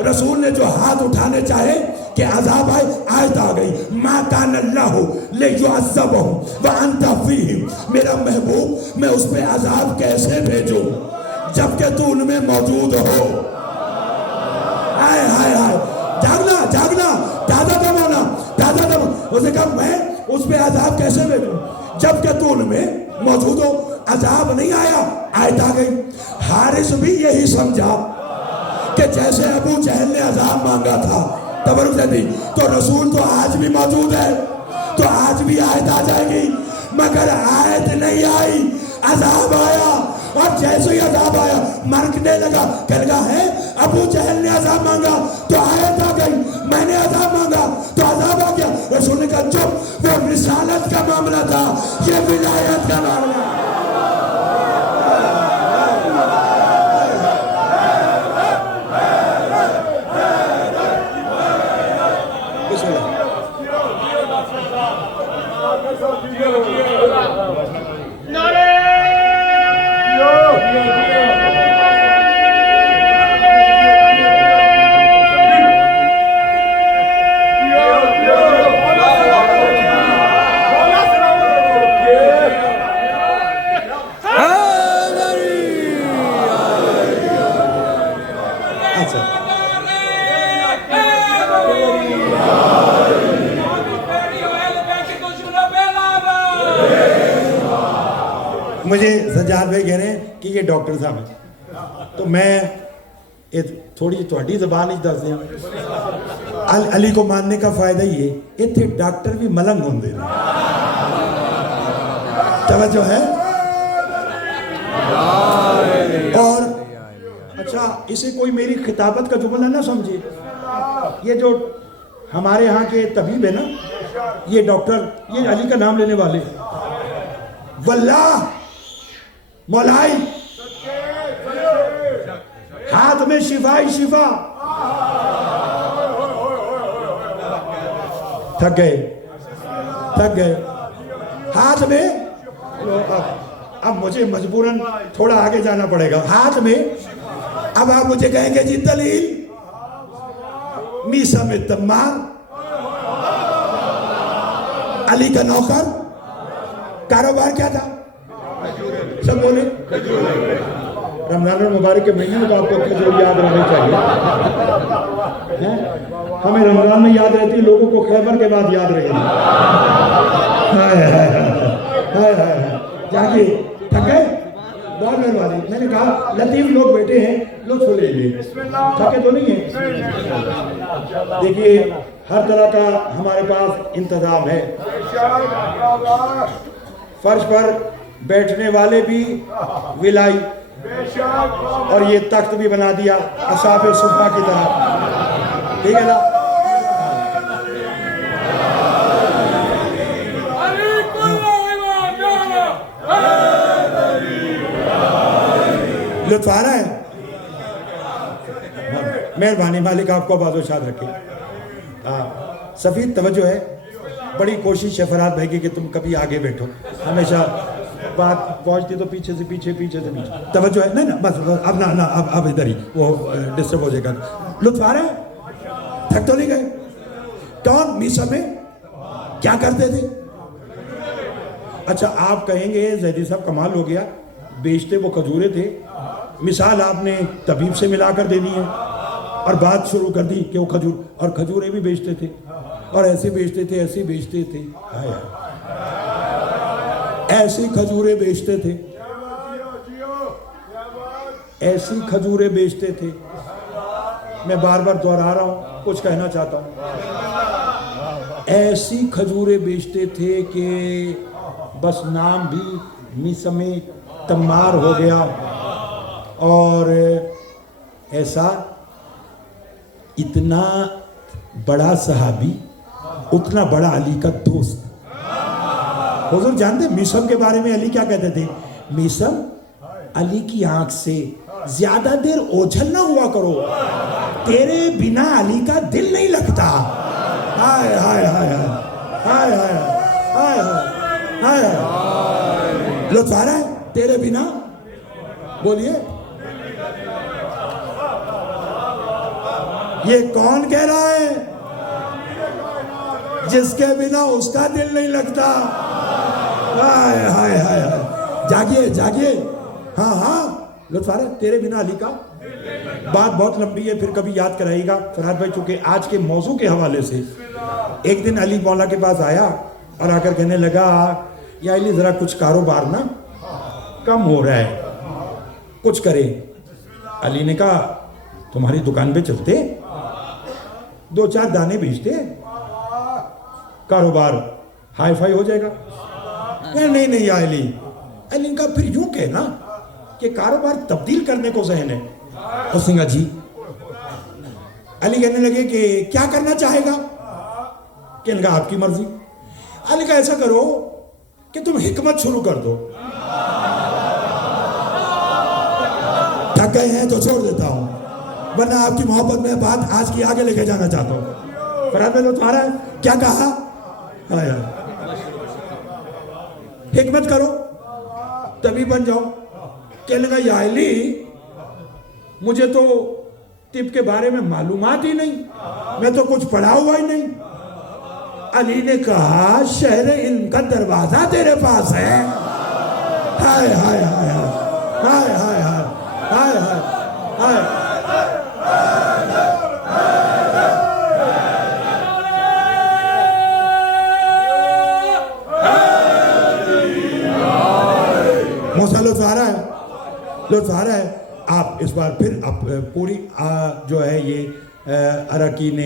رسول نے جو ہاتھ اٹھانے چاہے کہ عذاب آئے, آیت آ گئی ما کان اللہ لیعذبہم وانت فیہم. میرا محبوب میں اس پہ عذاب کیسے بھیجوں جبکہ تو ان میں موجود ہو. ہائے ہائے ہائے, جاگنا جاگنا, تازہ دم ہونا, تازہ دم. اسے کہا میں اس پہ عذاب کیسے بھیجوں جبکہ تو ان میں موجود ہو. عذاب نہیں آیا, آیت آ گئی. حارث بھی یہی سمجھا کہ جیسے ابو جہل نے عذاب مانگا تھا تبرک سے دی, تو رسول تو آج بھی موجود ہے, تو آج بھی آیت آ جائے گی. مگر آیت نہیں آئی, عذاب آیا. اور جیسے ہی عذاب آیا مرکنے لگا, کہنے لگا ہے ابو جہل نے عذاب مانگا تو آیت آ گئی, میں نے عذاب مانگا تو عذاب آ گیا. رسول نے کہا چپ, وہ رسالت کا معاملہ تھا, یہ ولایت کا معاملہ. مجھے سجاد بھائی کہہ رہے ہیں کہ یہ ڈاکٹر صاحب ہیں, تو میں تھوڑی تھوڑی زبان ہی دس دیں. علی کو ماننے کا فائدہ یہ اتنے ڈاکٹر بھی ملنگ ہوں دے توجہ ہے. اور اچھا اسے کوئی میری خطابت کا جملہ نہ سمجھے, یہ جو ہمارے ہاں کے طبیب ہے نا, یہ ڈاکٹر, یہ علی کا نام لینے والے, واللہ مولائی ہاتھ میں شفا ہی شفا. تھک گئے تھک گئے ہاتھ میں اب مجھے مجبوراً تھوڑا آگے جانا پڑے گا ہاتھ میں اب آپ مجھے کہیں گے جی دلیل میسا میں تمار علی کا نوکر کاروبار کیا تھا سب بولے رمضان المبارک کے مہینے میں تو آپ کو کھجور یاد رہنے چاہیے ہمیں رمضان میں یاد رہتی لوگوں کو خیبر کے بعد یاد رہے جا کے تھک گئے بہت مہربانی میں نے کہا لطیف لوگ بیٹھے ہیں لطف لے لیں تھکے تو نہیں ہیں دیکھیے ہر طرح کا ہمارے پاس انتظام ہے فرش پر بیٹھنے والے بھی ولائی اور یہ تخت بھی بنا دیا اصحاب صفہ کی طرح ٹھیک ہے نا لطف آ رہا ہے مہربانی مالک آپ کو آباد و شاد رکھے سفید توجہ ہے بڑی کوشش ہے فرات بھائی کی کہ تم کبھی آگے بیٹھو ہمیشہ بات پہنچتی تو پیچھے سے پیچھے توجہ ہے نہیں نا بس اب نہ اب ادھر ہی وہ ڈسٹرب ہو جائے گا لطف آ رہا ہے تھک تو نہیں گئے کون میسا میں کیا کرتے تھے اچھا آپ کہیں گے زیدی صاحب کمال ہو گیا بیچتے وہ کھجورے تھے مثال آپ نے طبیب سے ملا کر دینی ہے اور بات شروع کر دی کہ وہ کھجور اور کھجورے بھی بیچتے تھے اور ایسے بیچتے تھے ایسے بیچتے تھے ایسی کھجورے بیچتے تھے ایسی کھجورے بیچتے تھے میں بار بار دوہرا رہا ہوں کچھ کہنا چاہتا ہوں ایسی کھجورے بیچتے تھے کہ بس نام بھی میسم تمار ہو گیا اور ایسا اتنا بڑا صحابی اتنا بڑا علی کا دوست حضور جانتے میسم کے بارے میں علی کیا کہتے تھے میسم علی کی آنکھ سے زیادہ دیر اوجھل نہ ہوا کرو تیرے بنا علی کا دل نہیں لگتا ہائے ہائے ہائے ہائے ہائے ہائے لطف آ رہا ہے تیرے بنا بولیے یہ کون کہہ رہا ہے جس کے بنا اس کا دل نہیں لگتا ہائے ہائے ہائے جاگیے جاگیے ہاں لطف آ رہا ہے تیرے بنا علی کا بات بہت لمبی ہے پھر کبھی یاد کرائیے گا فرحات بھائی چونکہ آج کے موضوع کے حوالے سے ایک دن علی مولا کے پاس آیا اور آ کر کہنے لگا یا علی ذرا کچھ کاروبار نا کم ہو رہا ہے کچھ کرے علی نے کہا تمہاری دکان پہ چلتے 2-4 دانے بیچتے کاروبار ہائی فائی ہو جائے گا نہیں یا علی نے کہا پھر یوں کہنا کہ کاروبار تبدیل کرنے کو ذہن ہے اس نے کہا جی علی کہنے لگے کہ کیا کرنا چاہے گا کہنے لگا آپ کی مرضی علی کہا ایسا کرو کہ تم حکمت شروع کر دو تھک گئے ہیں تو چھوڑ دیتا ہوں ورنہ آپ کی محبت میں بات آج کی آگے لے کے جانا چاہتا ہوں فرحات میں تمہارا کیا کہا حکمت کرو تبھی بن جاؤ کہنے لگا یا علی مجھے تو طب کے بارے میں معلومات ہی نہیں میں تو کچھ پڑھا ہوا ہی نہیں علی نے کہا شہر علم کا دروازہ تیرے پاس ہے ہائے ہائے ہائے ہائے ہائے ہائے ہائے موسیٰ لطف آ رہا ہے آپ اس بار پھر پوری جو ہے یہ اراکین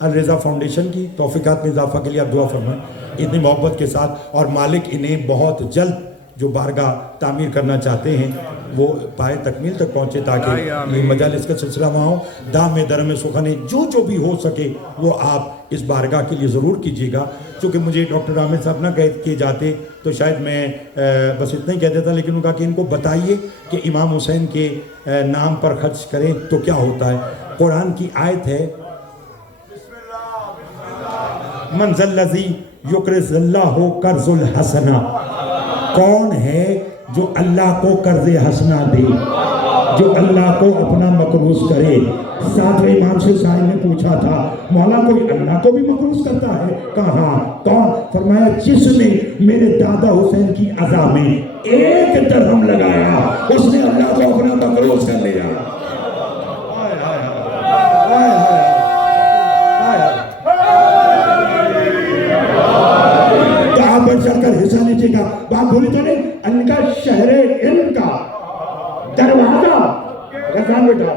الرضا فاؤنڈیشن کی توفیقات میں اضافہ کے لیے آپ دعا فرمائیں اتنی محبت کے ساتھ اور مالک انہیں بہت جلد جو بارگاہ تعمیر کرنا چاہتے ہیں وہ پائے تکمیل تک پہنچے تاکہ یہ مجالس کا سلسلہ وہاں ہو دام میں درم سخن جو بھی ہو سکے وہ آپ اس بارگاہ کے لیے ضرور کیجیے گا چونکہ مجھے ڈاکٹر عامر صاحب نہ کیے جاتے تو شاید میں بس اتنا ہی کہہ دیتا لیکن ان کا کہ ان کو بتائیے کہ امام حسین کے نام پر خرچ کریں تو کیا ہوتا ہے قرآن کی آیت ہے من ذا الذی یقرض اللہ قرض الحسنہ، کون ہے جو اللہ کو قرض حسنہ دے، جو اللہ کو اپنا مقروض کرے؟ ساتویں امام سے سائل نے پوچھا تھا مولا کوئی اللہ کو بھی مقروض کرتا ہے؟ کہا کون؟ فرمایا جس نے میرے دادا حسین کی عزا میں 1 درہم لگایا اس نے اللہ کو اپنا مقروض کر لیا۔ تو آپ بڑھ چڑھ کر حصہ لیجیے گا۔ بات بولی تو نہیں؟ ان کا شہر علم کا دروازہ، رکھان بیٹا،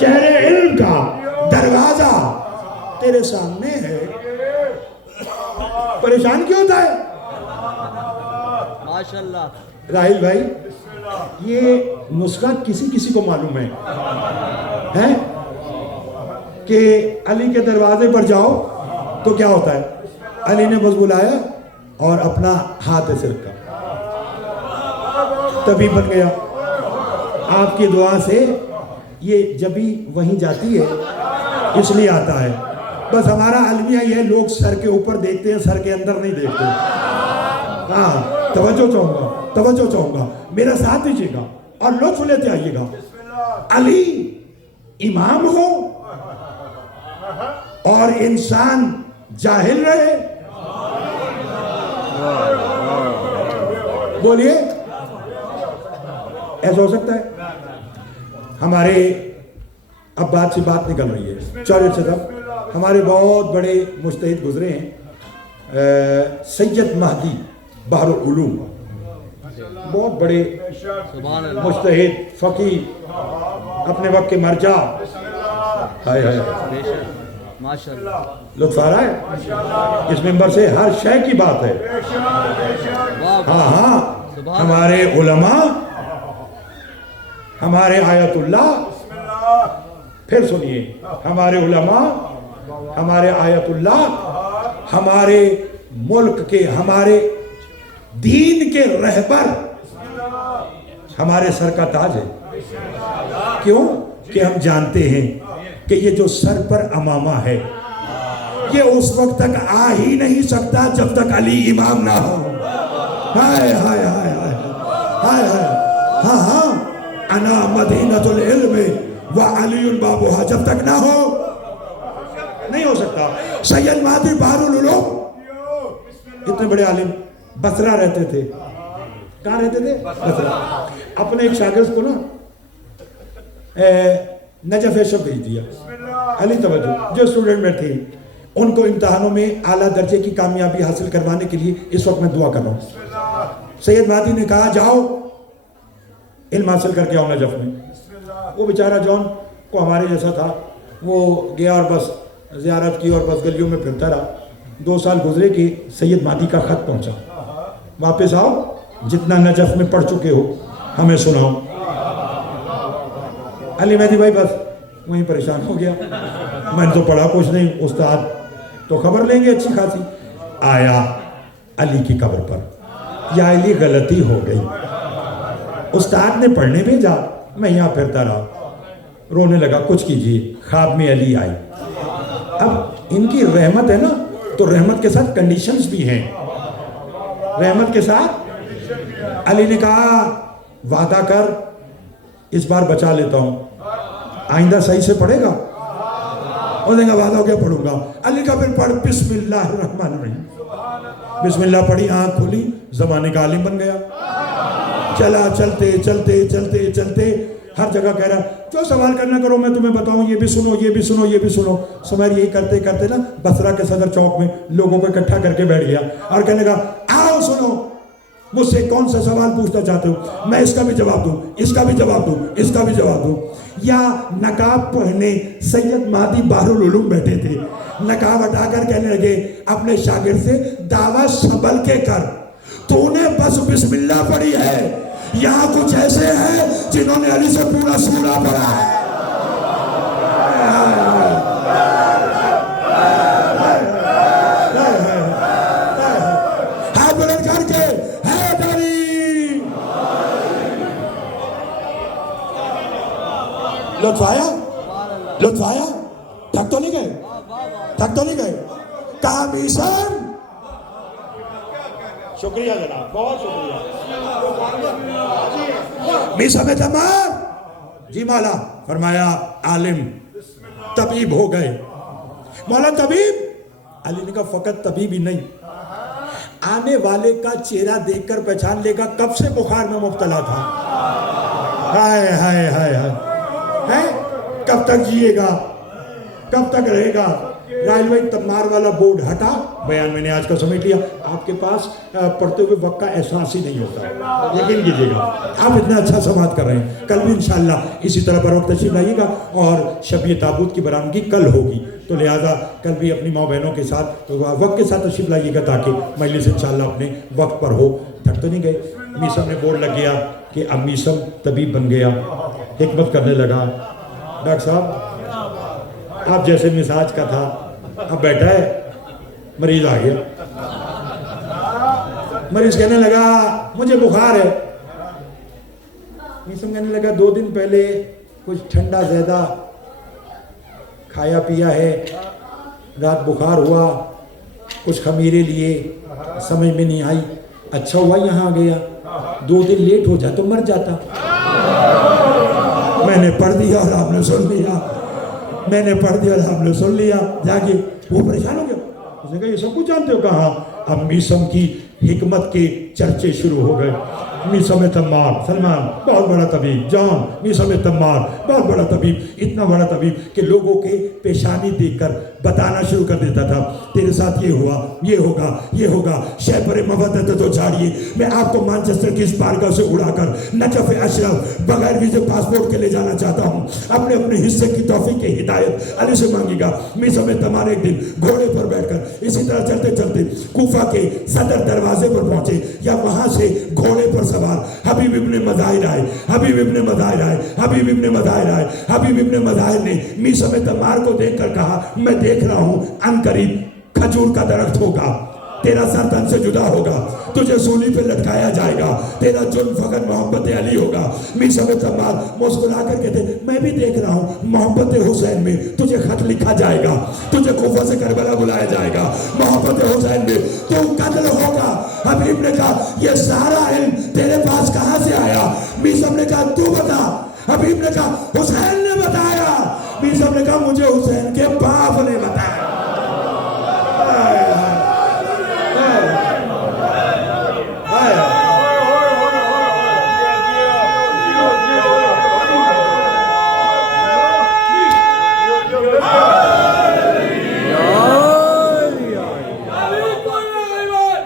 شہر علم کا دروازہ تیرے سامنے ہے، پریشان کیوں ہوتا ہے؟ ماشاءاللہ راہیل بھائی یہ نسخہ کسی کو معلوم ہے کہ علی کے دروازے پر جاؤ تو کیا ہوتا ہے؟ علی نے بس بلایا اور اپنا ہاتھ ایسے رکھا، تبھی بن گیا۔ آپ کی دعا سے یہ جب بھی وہیں جاتی ہے اس لیے آتا ہے۔ بس ہمارا المیہ یہ لوگ سر کے اوپر دیکھتے ہیں، سر کے اندر نہیں دیکھتے۔ ہاں توجہ چاہوں گا، میرا ساتھ دیجیے گا اور لطف لیتے آئیے گا۔ علی امام ہو اور انسان جاہل رہے، بولیے ایسا ہو سکتا ہے؟ ہمارے اب بات سے بات نکل رہی ہے، چلیے صدق ہمارے بہت بڑے مجتہد گزرے ہیں، سید مہدی بحر العلوم، بہت بڑے مجتہد فقیہ، اپنے وقت کے مرجع۔ ہائے ہائے ماشاءاللہ لطف آ رہا ہے؟ اس ممبر سے ہر شے کی بات ہے۔ ہاں ہمارے علماء، ہمارے آیت اللہ، پھر سنیے، ہمارے علماء، ہمارے آیت اللہ، ہمارے ملک کے، ہمارے دین کے رہبر، ہمارے سر کا تاج ہے۔ کیوں؟ کہ ہم جانتے ہیں کہ یہ جو سر پر امامہ ہے یہ اس وقت تک آ ہی نہیں سکتا جب تک علی امام نہ ہو۔ ہائے ہائے ہائے ہائے ہائے ہائے، ہاں انا مدینۃ العلم وعلی بابوہا، جب تک نہ ہو نہیں ہو سکتا۔ سید مہدی بحر العلوم اتنے بڑے عالم بصرہ رہتے تھے۔ کہاں رہتے تھے؟ بصرہ۔ اپنے ایک شاگرد کو نا نجف ایشب بھیج دیا، علی توجہ، جو اسٹوڈنٹ میں تھے ان کو امتحانوں میں اعلیٰ درجے کی کامیابی حاصل کروانے کے لیے اس وقت میں دعا کر رہا ہوں۔ سید مہدی نے کہا جاؤ علم حاصل کر کے آؤ نجف میں۔ وہ بیچارہ جون کو ہمارے جیسا تھا، وہ گیا اور بس زیارت کی اور بس گلیوں میں پھرتا رہا۔ 2 سال گزرے کہ سید مہدی کا خط پہنچا، واپس آؤ، جتنا نجف میں پڑھ چکے ہو ہمیں سناؤ۔ علی مہدی بھائی بس وہیں پریشان ہو گیا، میں نے تو پڑھا کچھ نہیں، استاد تو خبر لیں گے اچھی خاصی۔ آیا علی کی قبر پر، یا علی غلطی ہو گئی، استاد نے پڑھنے بھیجا، میں یہاں پھرتا رہا، رونے لگا، کچھ کیجئے۔ خواب میں علی آئی۔ اب ان کی رحمت ہے نا، تو رحمت کے ساتھ کنڈیشنز بھی ہیں۔ رحمت کے ساتھ علی نے کہا وعدہ کر اس بار بچا لیتا ہوں، آئندہ صحیح سے پڑھے گا؟ انہوں نے کہا وعدہ ہو گیا، پڑھوں گا۔ علی کا پھر پڑھ بسم اللہ الرحمن الرحیم، بسم اللہ پڑھی، آنکھ کھلی، زمانے کا عالم بن گیا۔ چلا چلتے چلتے چلتے چلتے ہر جگہ کہہ رہا جو سوال کرنا کرو میں تمہیں بتاؤں، یہ بھی سنو یہ بھی سنو یہ بھی سنو۔ سمیر یہی کرتے کرتے نا بصرہ کے صدر چوک میں لوگوں کو اکٹھا کر کے بیٹھ گیا اور کہنے لگا آؤ سنو، مجھ سے کون سا سوال پوچھنا چاہتے ہو، میں اس کا بھی جواب دوں، اس کا بھی جواب دوں، اس کا بھی جواب دوں۔ یا نقاب پہنے سید مہدی بحر العلوم بیٹھے تھے، نقاب ہٹا کر کہنے لگے اپنے شاگرد سے دعویٰ سنبھل کے کر، تو نے بس بسم اللہ پڑھی ہے، یہاں کچھ ایسے ہیں جنہوں نے علی سے پورا سورہ پڑھا ہے۔ ہاتھ بلند کر کے حیدری، لطف آیا؟ لطف آیا؟ تھک تو نہیں گئے؟ تھک تو نہیں گئے؟ کہا میسم. شکریہ جناب، بہت شکریہ. میسم تمام جی مولا. فرمایا عالم طبیب ہو گئے. مولا طبیب؟ علی نے کہا فقط طبیب ہی نہیں، آنے والے کا چہرہ دیکھ کر پہچان لے گا کب سے بخار میں مبتلا تھا. ہائے ہائے ہائے ہائے، کب تک جیے گا، کب تک رہے گا. راہیل بھائی تمار والا بورڈ ہٹا، بیان میں نے آج کا سمیٹ لیا. آپ کے پاس پڑھتے ہوئے وقت کا احساس ہی نہیں ہوتا، یقین کیجیے گا. آپ اتنا اچھا سماعت کر رہے ہیں. کل بھی انشاءاللہ اسی طرح پر وقت تشریف لائیے گا، اور شب تابوت کی برآمدگی کل ہوگی، تو لہٰذا کل بھی اپنی ماں بہنوں کے ساتھ وقت کے ساتھ تشریف لائیے گا تاکہ مجلس انشاءاللہ اپنے وقت پر ہو. تھک تو نہیں گئے؟ میسم نے بورڈ لگ گیا کہ اب میسم طبیب بن گیا، حکمت کرنے لگا. ڈاکٹر صاحب آپ جیسے مزاج کا تھا، اب بیٹھا ہے، مریض آ گیا. مریض کہنے لگا مجھے بخار ہے. میسم کہنے لگا 2 دن پہلے کچھ ٹھنڈا زیادہ کھایا پیا ہے، رات بخار ہوا، کچھ خمیرے لیے، سمجھ میں نہیں آئی. اچھا ہوا یہاں آ گیا، 2 دن لیٹ ہو جاتا تو مر جاتا. میں نے پڑھ دیا اور آپ نے سن لیا، میں نے پڑھ دیا اور آپ نے سن لیا. جا کے وہ پریشان ہو گیا. اس نے کہا یہ سب کچھ جانتے ہو؟ کہا. اب میسم کی حکمت کے چرچے شروع ہو گئے. میسم تمار، سلمان بہت بڑا طبیب، جان میسم تمار بہت بڑا طبیب، اتنا بڑا طبیب کہ لوگوں کے پیشانی دیکھ کر بتانا شروع کر دیتا تھا تیرے ساتھ یہ ہوا، یہ ہوگا، یہ ہوگا. شہپر مودت تو جھاڑیے، میں آپ کو مانچسٹر کی اس بارگاہ سے اڑا کر نجف اشرف بغیر ویزے پاسپورٹ کے لے جانا چاہتا ہوں. اپنے اپنے حصے کی توفیق کی ہدایت علی سے مانگے گا. میسم تمار ایک دن گھوڑے پر بیٹھ کر اسی طرح چلتے چلتے کوفہ کے صدر دروازے پر پہنچے، یا وہاں سے گھوڑے پر سوار حبیب ابن مظاہر آئے. حبیب ابن مظاہر آئے، حبیب ابن مظاہر آئے. حبیب ابن مظاہر نے میسم تمار کو دیکھ کر کہا میں دیکھ رہا ہوں ان قریب کھجور کا درخت ہوگا، تیرا سر تن سے جدا ہوگا، تجھے سولی پہ لٹکایا جائے گا، تیرا جرم فقط محبت علی ہوگا. میسم تمار مسکرا کر کہتے میں بھی دیکھ رہا ہوں محبت حسین میں تجھے خط لکھا جائے گا، تجھے کوفہ سے کربلا بلایا جائے گا، محبت حسین میں تو قتل ہوگا. حبیب نے کہا یہ سارا علم تیرے پاس کہاں سے آیا؟ میسم نے کہا تو بتا. حبیب نے کہا حسین نے بتایا. میسم نے کہا مجھے حسین کے باپ نے بتایا.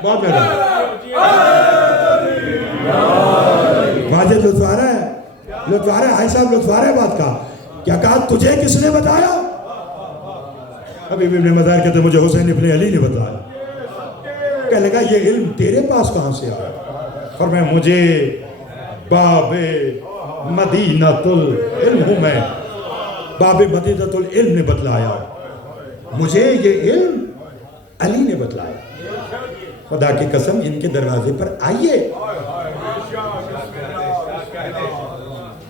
بہت بہتر واجد لطف آ رہا ہے، لطف آ رہا ہے. بھائی صاحب لطف آ رہا ہے بات کا. کیا کہا تجھے کس نے بتایا؟ حبیب ابن مظاہر کہتے مجھے حسین ابن علی نے بتایا. کہنے لگا یہ علم تیرے پاس کہاں سے آیا؟ فرمایا مجھے باب مدینۃ العلم ہوں میں، باب مدینۃ العلم نے بتلایا، مجھے یہ علم علی نے بتلایا. خدا کی قسم ان کے دروازے پر آئیے.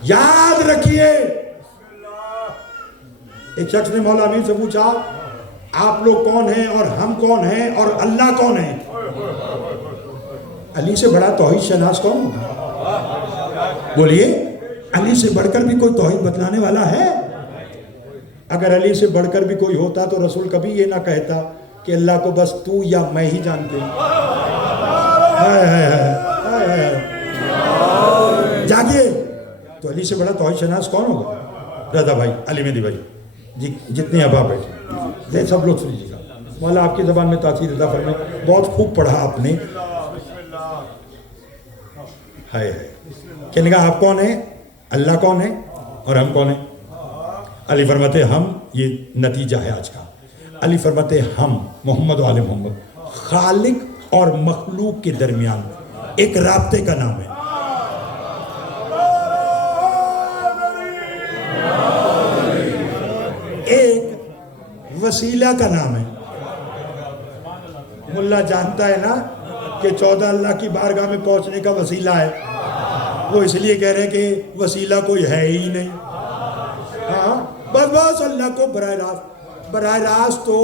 یاد رکھیے ایک شخص نے مولا امین سے پوچھا آپ لوگ کون ہیں اور ہم کون ہیں اور اللہ کون ہے؟ علی سے بڑا توحید شناس کون؟ بولیے علی سے بڑھ کر بھی کوئی توحید بتلانے والا ہے؟ اگر علی سے بڑھ کر بھی کوئی ہوتا تو رسول کبھی یہ نہ کہتا کہ اللہ کو بس تو یا میں ہی جانتے ہیں. جاگیے. تو علی سے بڑا توحید شناس کون ہوگا؟ رضا بھائی، علی مہدی بھائی جی، جتنے اب آپ بیٹھے سب لوگ سنیجیے گا. مولا آپ کی زبان میں تاثیر عطا فرمائے. بہت خوب پڑھا آپ نے. کہنے کا آپ کون ہیں، اللہ کون ہے اور ہم کون ہیں؟ علی فرماتے ہم، یہ نتیجہ ہے آج کا. علی فرماتے ہم محمد و آل محمد خالق اور مخلوق کے درمیان ایک رابطے کا نام ہے. ایک وسیلہ کا نام ہے. ملا جانتا ہے نا کہ 14 اللہ کی بارگاہ میں پہنچنے کا وسیلہ ہے. وہ اس لیے کہہ رہے ہیں کہ وسیلہ کوئی ہے ہی نہیں. ہاں بس اللہ کو براہ راست تو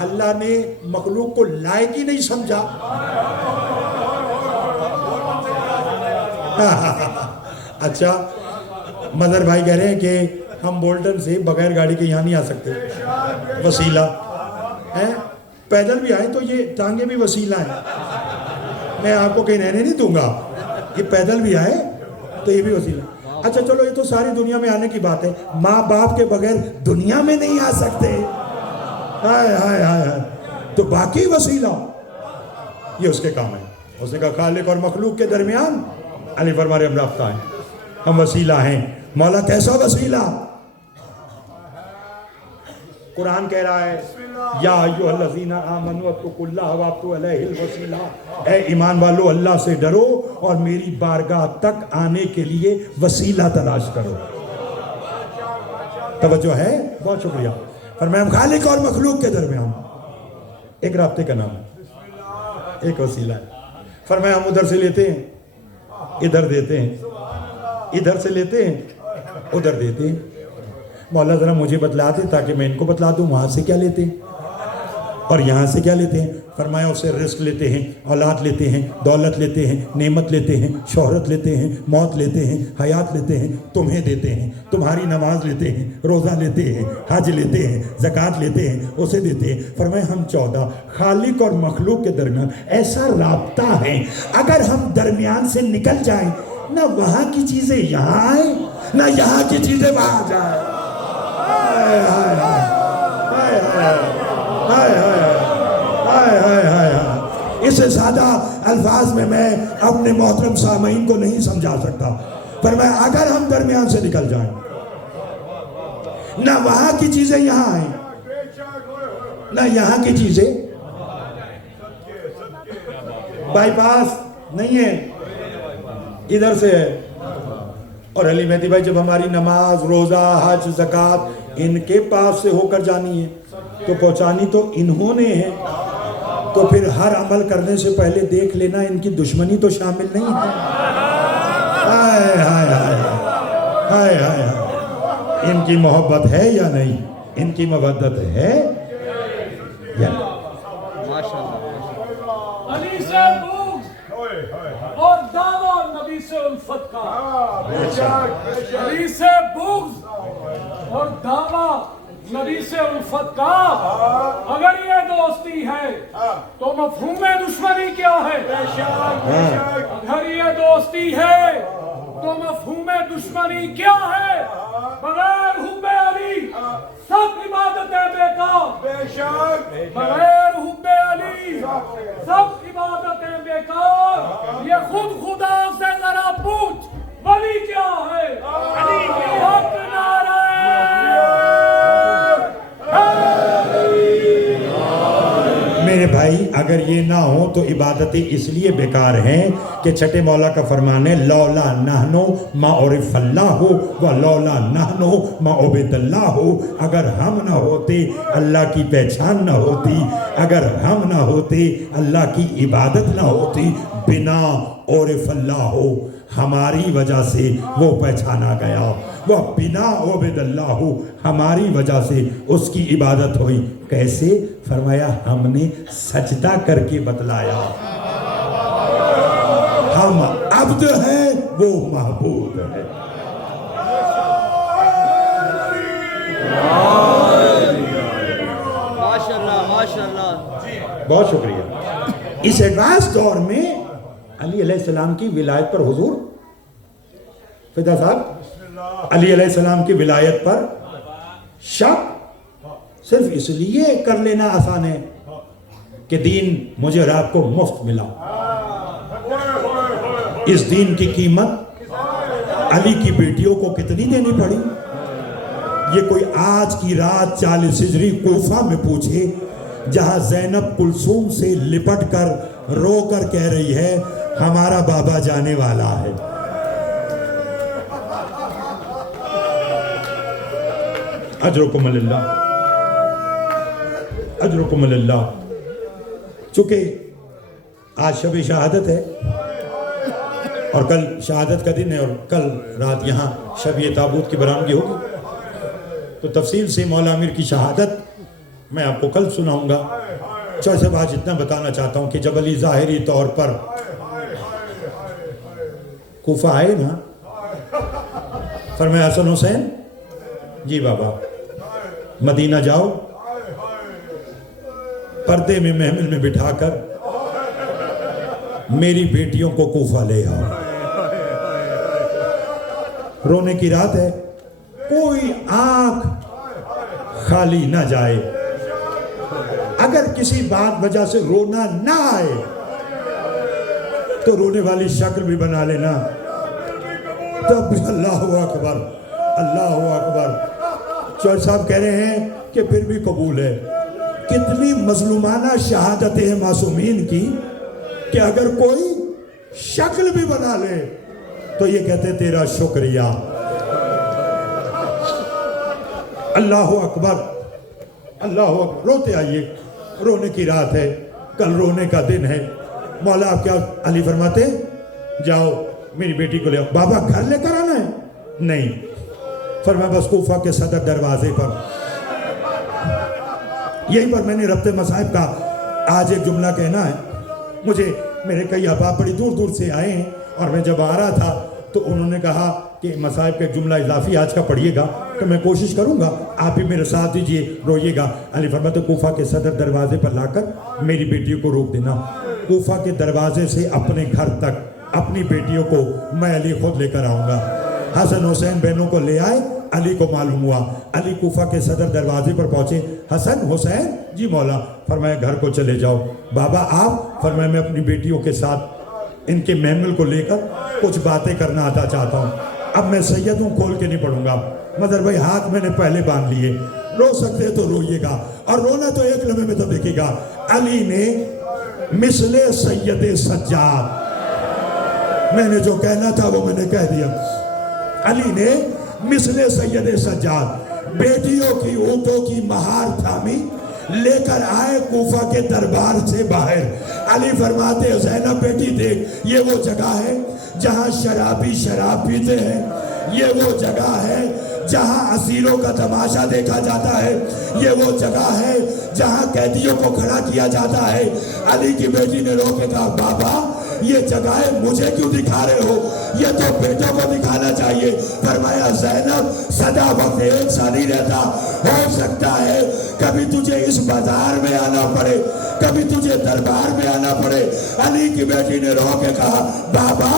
اللہ نے مخلوق کو لائق ہی نہیں سمجھا. اچھا مظہر بھائی کہہ رہے ہیں کہ ہم بولٹن سے بغیر گاڑی کے یہاں نہیں آ سکتے, وسیلہ ہے, پیدل بھی آئیں تو یہ ٹانگیں بھی وسیلہ ہیں, میں آپ کو کہیں رہنے نہیں دوں گا, یہ پیدل بھی آئے تو یہ بھی وسیلہ. اچھا چلو یہ تو ساری دنیا میں آنے کی بات ہے, ماں باپ کے بغیر دنیا میں نہیں آ سکتے, ہائے ہائے ہائے, تو باقی وسیلہ یہ اس کے کام ہے. اس نے کہا خالق اور مخلوق کے درمیان علی فرما رہے ہم رابطہ ہیں, ہم وسیلہ ہیں. مولا کیسا وسیلہ؟ قرآن کہہ رہا ہے یا ایھا الذین آمنوا اتقوا اللہ وابتغوا الیہ الوسیلہ, اے ایمان والو اللہ سے ڈرو اور میری بارگاہ تک آنے کے لیے وسیلہ تلاش کرو. توجہ ہے؟ بہت شکریہ. فرمایا خالق اور مخلوق کے درمیان ایک رابطے کا نام ہے, ایک وسیلہ ہے. فرمایا ہم ادھر سے لیتے ہیں ادھر دیتے ہیں, ادھر سے لیتے ہیں ادھر دیتے ہیں. مولا ذرا مجھے بتلا دے تاکہ میں ان کو بتلا دوں وہاں سے کیا لیتے ہیں اور یہاں سے کیا لیتے ہیں. فرمایا اس سے رزق لیتے ہیں, اولاد لیتے ہیں, دولت لیتے ہیں, نعمت لیتے ہیں, شہرت لیتے ہیں, موت لیتے ہیں, حیات لیتے ہیں, تمہیں دیتے ہیں, تمہاری نماز لیتے ہیں, روزہ لیتے ہیں, حج لیتے ہیں, زکوٰۃ لیتے ہیں, اسے دیتے ہیں. فرمایا ہم 14 خالق اور مخلوق کے درمیان ایسا رابطہ ہے, اگر ہم درمیان سے نکل جائیں نہ وہاں کی چیزیں یہاں آئیں نہ یہاں کی چیزیں وہاں جائیں. ہائے ہائے ہائے ہائے ہائے ہائے ہائے. اس سے زیادہ الفاظ میں اپنے محترم سامعین کو نہیں سمجھا سکتا. پر میں اگر ہم درمیان سے نکل جائیں نہ وہاں کی چیزیں یہاں آئیں نہ یہاں کی چیزیں, بائی پاس نہیں ہے ادھر سے ہے. اور علی مہدی بھائی جب ہماری نماز روزہ حج زکوٰۃ ان کے پاس سے ہو کر جانی ہے تو پہنچانی تو انہوں نے ہے, تو پھر ہر عمل کرنے سے پہلے دیکھ لینا ان کی دشمنی تو شامل نہیں ہے. ہائے ہائے ہائے ہائے ہائے ہائے, ان کی محبت ہے یا نہیں, ان کی مودت ہے یا نہیں. علی سے بغض اور دعویٰ نبی سے الفت کا, علی سے بغض اور دعویٰ نبی سے الفت کا. اگر یہ دوستی ہے تو مفہوم دشمنی کیا ہے؟ اگر یہ دوستی ہے تو مفہوم دشمنی کیا ہے؟ بغیر حب علی سب عبادتیں بیکار, بغیر حب علی سب عبادتیں بیکار. یہ خود خدا سے ذرا پوچھ ولی کیا ہے؟ حق نعرہ میرے بھائی اگر یہ نہ ہو تو عبادتیں اس لیے بیکار ہیں کہ چھٹے مولا کا فرمان ہے لولا نحنو ما عرف اللہ و لولا نحنو ما عبد اللہ. اگر ہم نہ ہوتے اللہ کی پہچان نہ ہوتی, اگر ہم نہ ہوتے اللہ کی عبادت نہ ہوتی, بنا عرف اللہ ہو ہماری وجہ سے وہ پہچانا گیا, وہ بنا عبد اللہ ہماری وجہ سے اس کی عبادت ہوئی. کیسے؟ فرمایا ہم نے سجدہ کر کے بتلایا. ہم عبد ہیں وہ محبوب ہے. بہت شکریہ. اس ایڈوانس دور میں علی علیہ السلام کی ولایت پر حضور فدا صاحب علی علیہ السلام کی ولایت پر شک صرف اس لیے کر لینا آسان ہے کہ دین مجھے اور آپ کو مفت ملا. اس دین کی قیمت علی کی بیٹیوں کو کتنی دینی پڑی؟ یہ کوئی آج کی رات 40 ہجری کوفہ میں پوچھے جہاں زینب کلثوم سے لپٹ کر رو کر کہہ رہی ہے ہمارا بابا جانے والا ہے. اجرکم اللہ, اجرکم اللہ. چونکہ آج شب شہادت ہے اور کل شہادت کا دن ہے اور کل رات یہاں شب تابوت کی برآمدگی ہوگی, تو تفصیل سے مولا امیر کی شہادت میں آپ کو کل سناؤں گا. چوہے صاحب آج اتنا بتانا چاہتا ہوں کہ جب علی ظاہری طور پر کوفہ آئے نا، فرمایا حسن حسین جی بابا مدینہ جاؤ، پردے میں محمل میں بٹھا کر میری بیٹیوں کو کوفہ لے آؤ. رونے کی رات ہے، کوئی آنکھ خالی نہ جائے. اگر کسی بات وجہ سے رونا نہ آئے تو رونے والی شکل بھی بنا لینا، تب بھی اللہ اکبر اللہ اکبر. چوہر صاحب کہہ رہے ہیں کہ پھر بھی قبول ہے. کتنی مظلومانہ شہادت ہے معصومین کی کہ اگر کوئی شکل بھی بنا لے تو یہ کہتے تیرا شکریہ. اللہ اکبر اللہ اکبر. روتے آئیے، رونے کی رات ہے، کل رونے کا دن ہے. مولا آپ کیا علی فرماتے جاؤ میری بیٹی کو لے آؤ. بابا گھر لے کر آنا ہے؟ نہیں. فرمایا بس کوفہ کے صدر دروازے پر. یہیں پر میں نے ربط مصائب کا آج ایک جملہ کہنا ہے. مجھے میرے کئی احباب بڑی دور دور سے آئے ہیں اور میں جب آ رہا تھا تو انہوں نے کہا کہ مصائب کا جملہ اضافی آج کا پڑھیے گا، تو میں کوشش کروں گا، آپ بھی میرے ساتھ دیجئے، روئیے گا. علی فرماتے کوفہ کے صدر دروازے پر لا کر میری بیٹیوں کو روک دینا. کوفہ کے دروازے سے اپنے گھر تک اپنی بیٹیوں کو میں علی خود لے کر آؤں گا. حسن حسین بہنوں کو لے آئے. علی کو معلوم ہوا. علی کوفہ کے صدر دروازے پر پہنچے. حسن حسین جی مولا. فرمایا گھر کو چلے جاؤ. بابا آپ؟ فرمایا میں اپنی بیٹیوں کے ساتھ ان کے محمل کو لے کر کچھ باتیں کرنا آتا چاہتا ہوں. اب میں سید ہوں، کھول کے نہیں پڑھوں گا. مدر بھائی ہاتھ میں نے پہلے باندھ لیے. رو سکتے تو روئیے گا، اور رونا تو ایک لمحے میں تو دیکھے گا. علی نے مثل سید سجاد، میں نے جو کہنا تھا وہ میں نے کہہ دیا. علی نے مثل سید سجاد بیٹیوں کی اونٹوں کی مہار تھامی، لے کر آئے کوفہ کے دربار سے باہر. علی فرماتے زینب بیٹی دیکھ، یہ وہ جگہ ہے جہاں شرابی شراب پیتے ہیں، یہ وہ جگہ ہے جہاں اسیروں کا تماشا دیکھا جاتا ہے، یہ وہ جگہ ہے جہاں قیدیوں کو کھڑا کیا جاتا ہے. علی کی بیٹی نے رو کے کہا بابا یہ جگہیں مجھے کیوں دکھا رہے ہو، یہ تو بیٹوں کو دکھانا چاہیے. فرمایا زینب سدا وقت ایک سا نہیں رہتا، ہو سکتا ہے کبھی تجھے اس بازار میں آنا پڑے، کبھی تجھے دربار میں آنا پڑے. علی کی بیٹی نے رو کے کہا بابا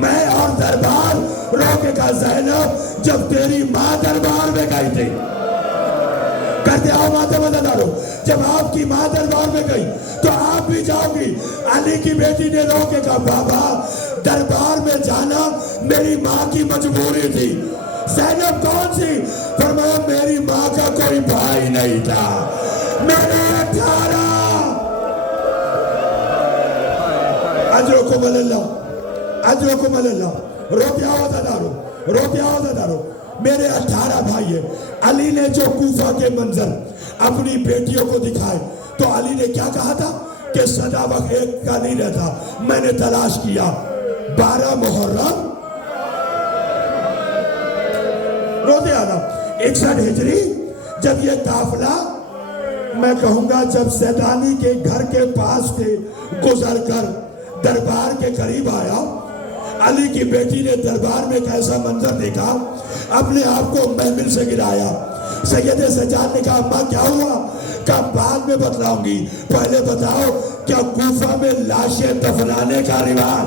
میں اور دربار؟ رو کے کہا زینب جب تیری ماں دربار میں گئی تھی، کہتے آؤ ماتے مددارو، جب آپ کی ماں دربار میں گئی تو آپ بھی جاؤ گی. علی کی بیٹی نے رو کے کہا بابا دربار میں جانا میری ماں کی مجبوری تھی. زینب کون سی؟ فرمایا میری ماں کا کوئی بھائی نہیں تھا، میرے 18 اجرکم اللہ اجرکم اللہ. روتے آؤ دادارو، روتے آؤ دادارو، میرے 18 بھائی ہیں. علی نے جو کوفہ کے منظر اپنی بیٹیوں کو دکھائے تو علی نے کیا کہا تھا کہ سدا وقت ایک کا نہیں رہتا. میں نے تلاش کیا 12 محرم روتے آنا 61 ہجری جب یہ قافلہ میں کہوں گا جب زیدانی کے گھر کے پاس سے گزر کر دربار کے قریب آیا، علی کی بیٹی نے دربار میں کیسا منظر دیکھا، اپنے آپ کو محمل سے گرایا. سید سجاد نے کہا ماں کیا ہوا؟ کہا بعد میں بتلاؤں گی، پہلے بتاؤ کیا کوفہ میں لاشیں دفنانے کا رواج؟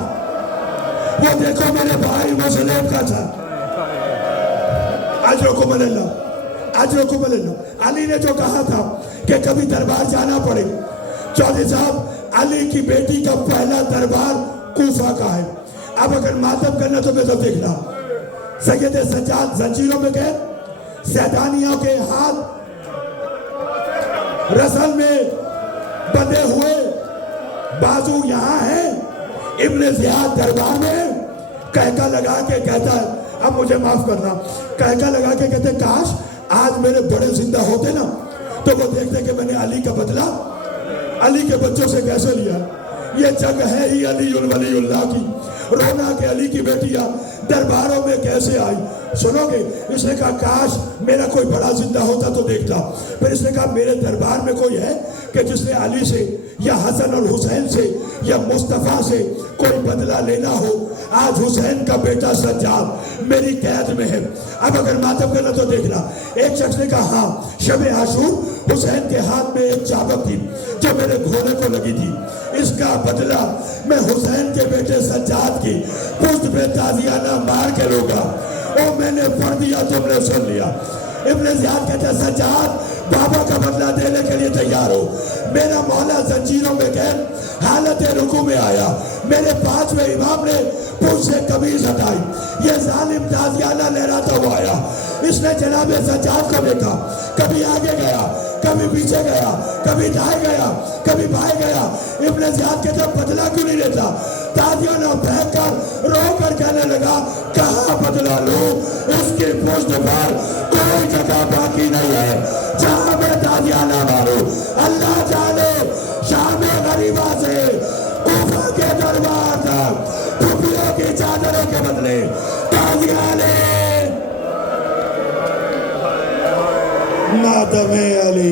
وہ دیکھو میرے بھائی مسلم کا تھا. اجرکم اللہ اجرکم اللہ. علی نے جو کہا تھا کہ کبھی دربار جانا پڑے. چودھری صاحب علی کی بیٹی کا پہلا دربار کوفہ کا ہے. اب اگر ماتم کرنا تو میں تو دیکھنا. سید سجاد زنجیروں میں گئے، زیدانیوں کے ہاتھ رسل میں بندھے ہوئے، بازو یہاں ہیں. ابن زیاد دربار میں کہکا لگا کے کہتا ہے، اب مجھے معاف کرنا، کہکا لگا کے کہتے کاش آج میرے بڑے زندہ ہوتے نا تو وہ دیکھتے کہ میں نے علی کا بدلہ علی کے بچوں سے کیسے لیا. یہ جنگ ہے ہی علی الولی اللہ کی، رونا کہ علی کی بیٹیاں درباروں میں کیسے آئی. سنو گے؟ اس نے کہا کاش میرا کوئی بڑا زندہ ہوتا تو دیکھتا. پھر اس نے کہا میرے دربار میں کوئی ہے کہ جس نے علی سے یا حسن اور حسین سے یا مصطفیٰ سے کوئی بدلہ لینا ہو. آج حسین کا بیٹا سجاد میری قید میں ہے. اب اگر ماتم کرنا تو دیکھنا. ایک شخص نے کہا ہاں شب عاشور حسین کے ہاتھ میں ایک چابک تھی جو میرے گھوڑے کو لگی تھی. اس کا بدلہ میں حسین کے بیٹے سجاد کی پشت پہ تازیانہ مار کے لوں. او میں نے پڑھ دیا تم نے سن لیا. ابن زیاد کہتے ہیں سجاد بابا کا بدلہ دینے کے لیے تیار ہو. میرا مولا زنجیروں میں قید حالت رکوع میں آیا. میرے 5ویں امام نے پشت سے قمیض ہٹائی. یہ ظالم تازیانہ لہراتا ہوا آیا. اس نے جناب سجاد کو دیکھا. کبھی آگے گیا, کبھی پیچھے گیا, کبھی دائیں گیا, کبھی بائیں گیا. ابن زیاد کہتے ہیں بدلہ کیوں نہیں لیتا؟ تازیانہ پھینک کر رو کر کہنے لگا کہاں بدلہ لوں؟ اس کی پشت پر کوئی جگہ باقی نہیں ہے جہاں میں تازیانہ ماروں. اللہ جانے شام غریبہ سے کوفہ کے دربار تک پھپھیوں کی چادروں کے بدلے تازیانے ماتم علی.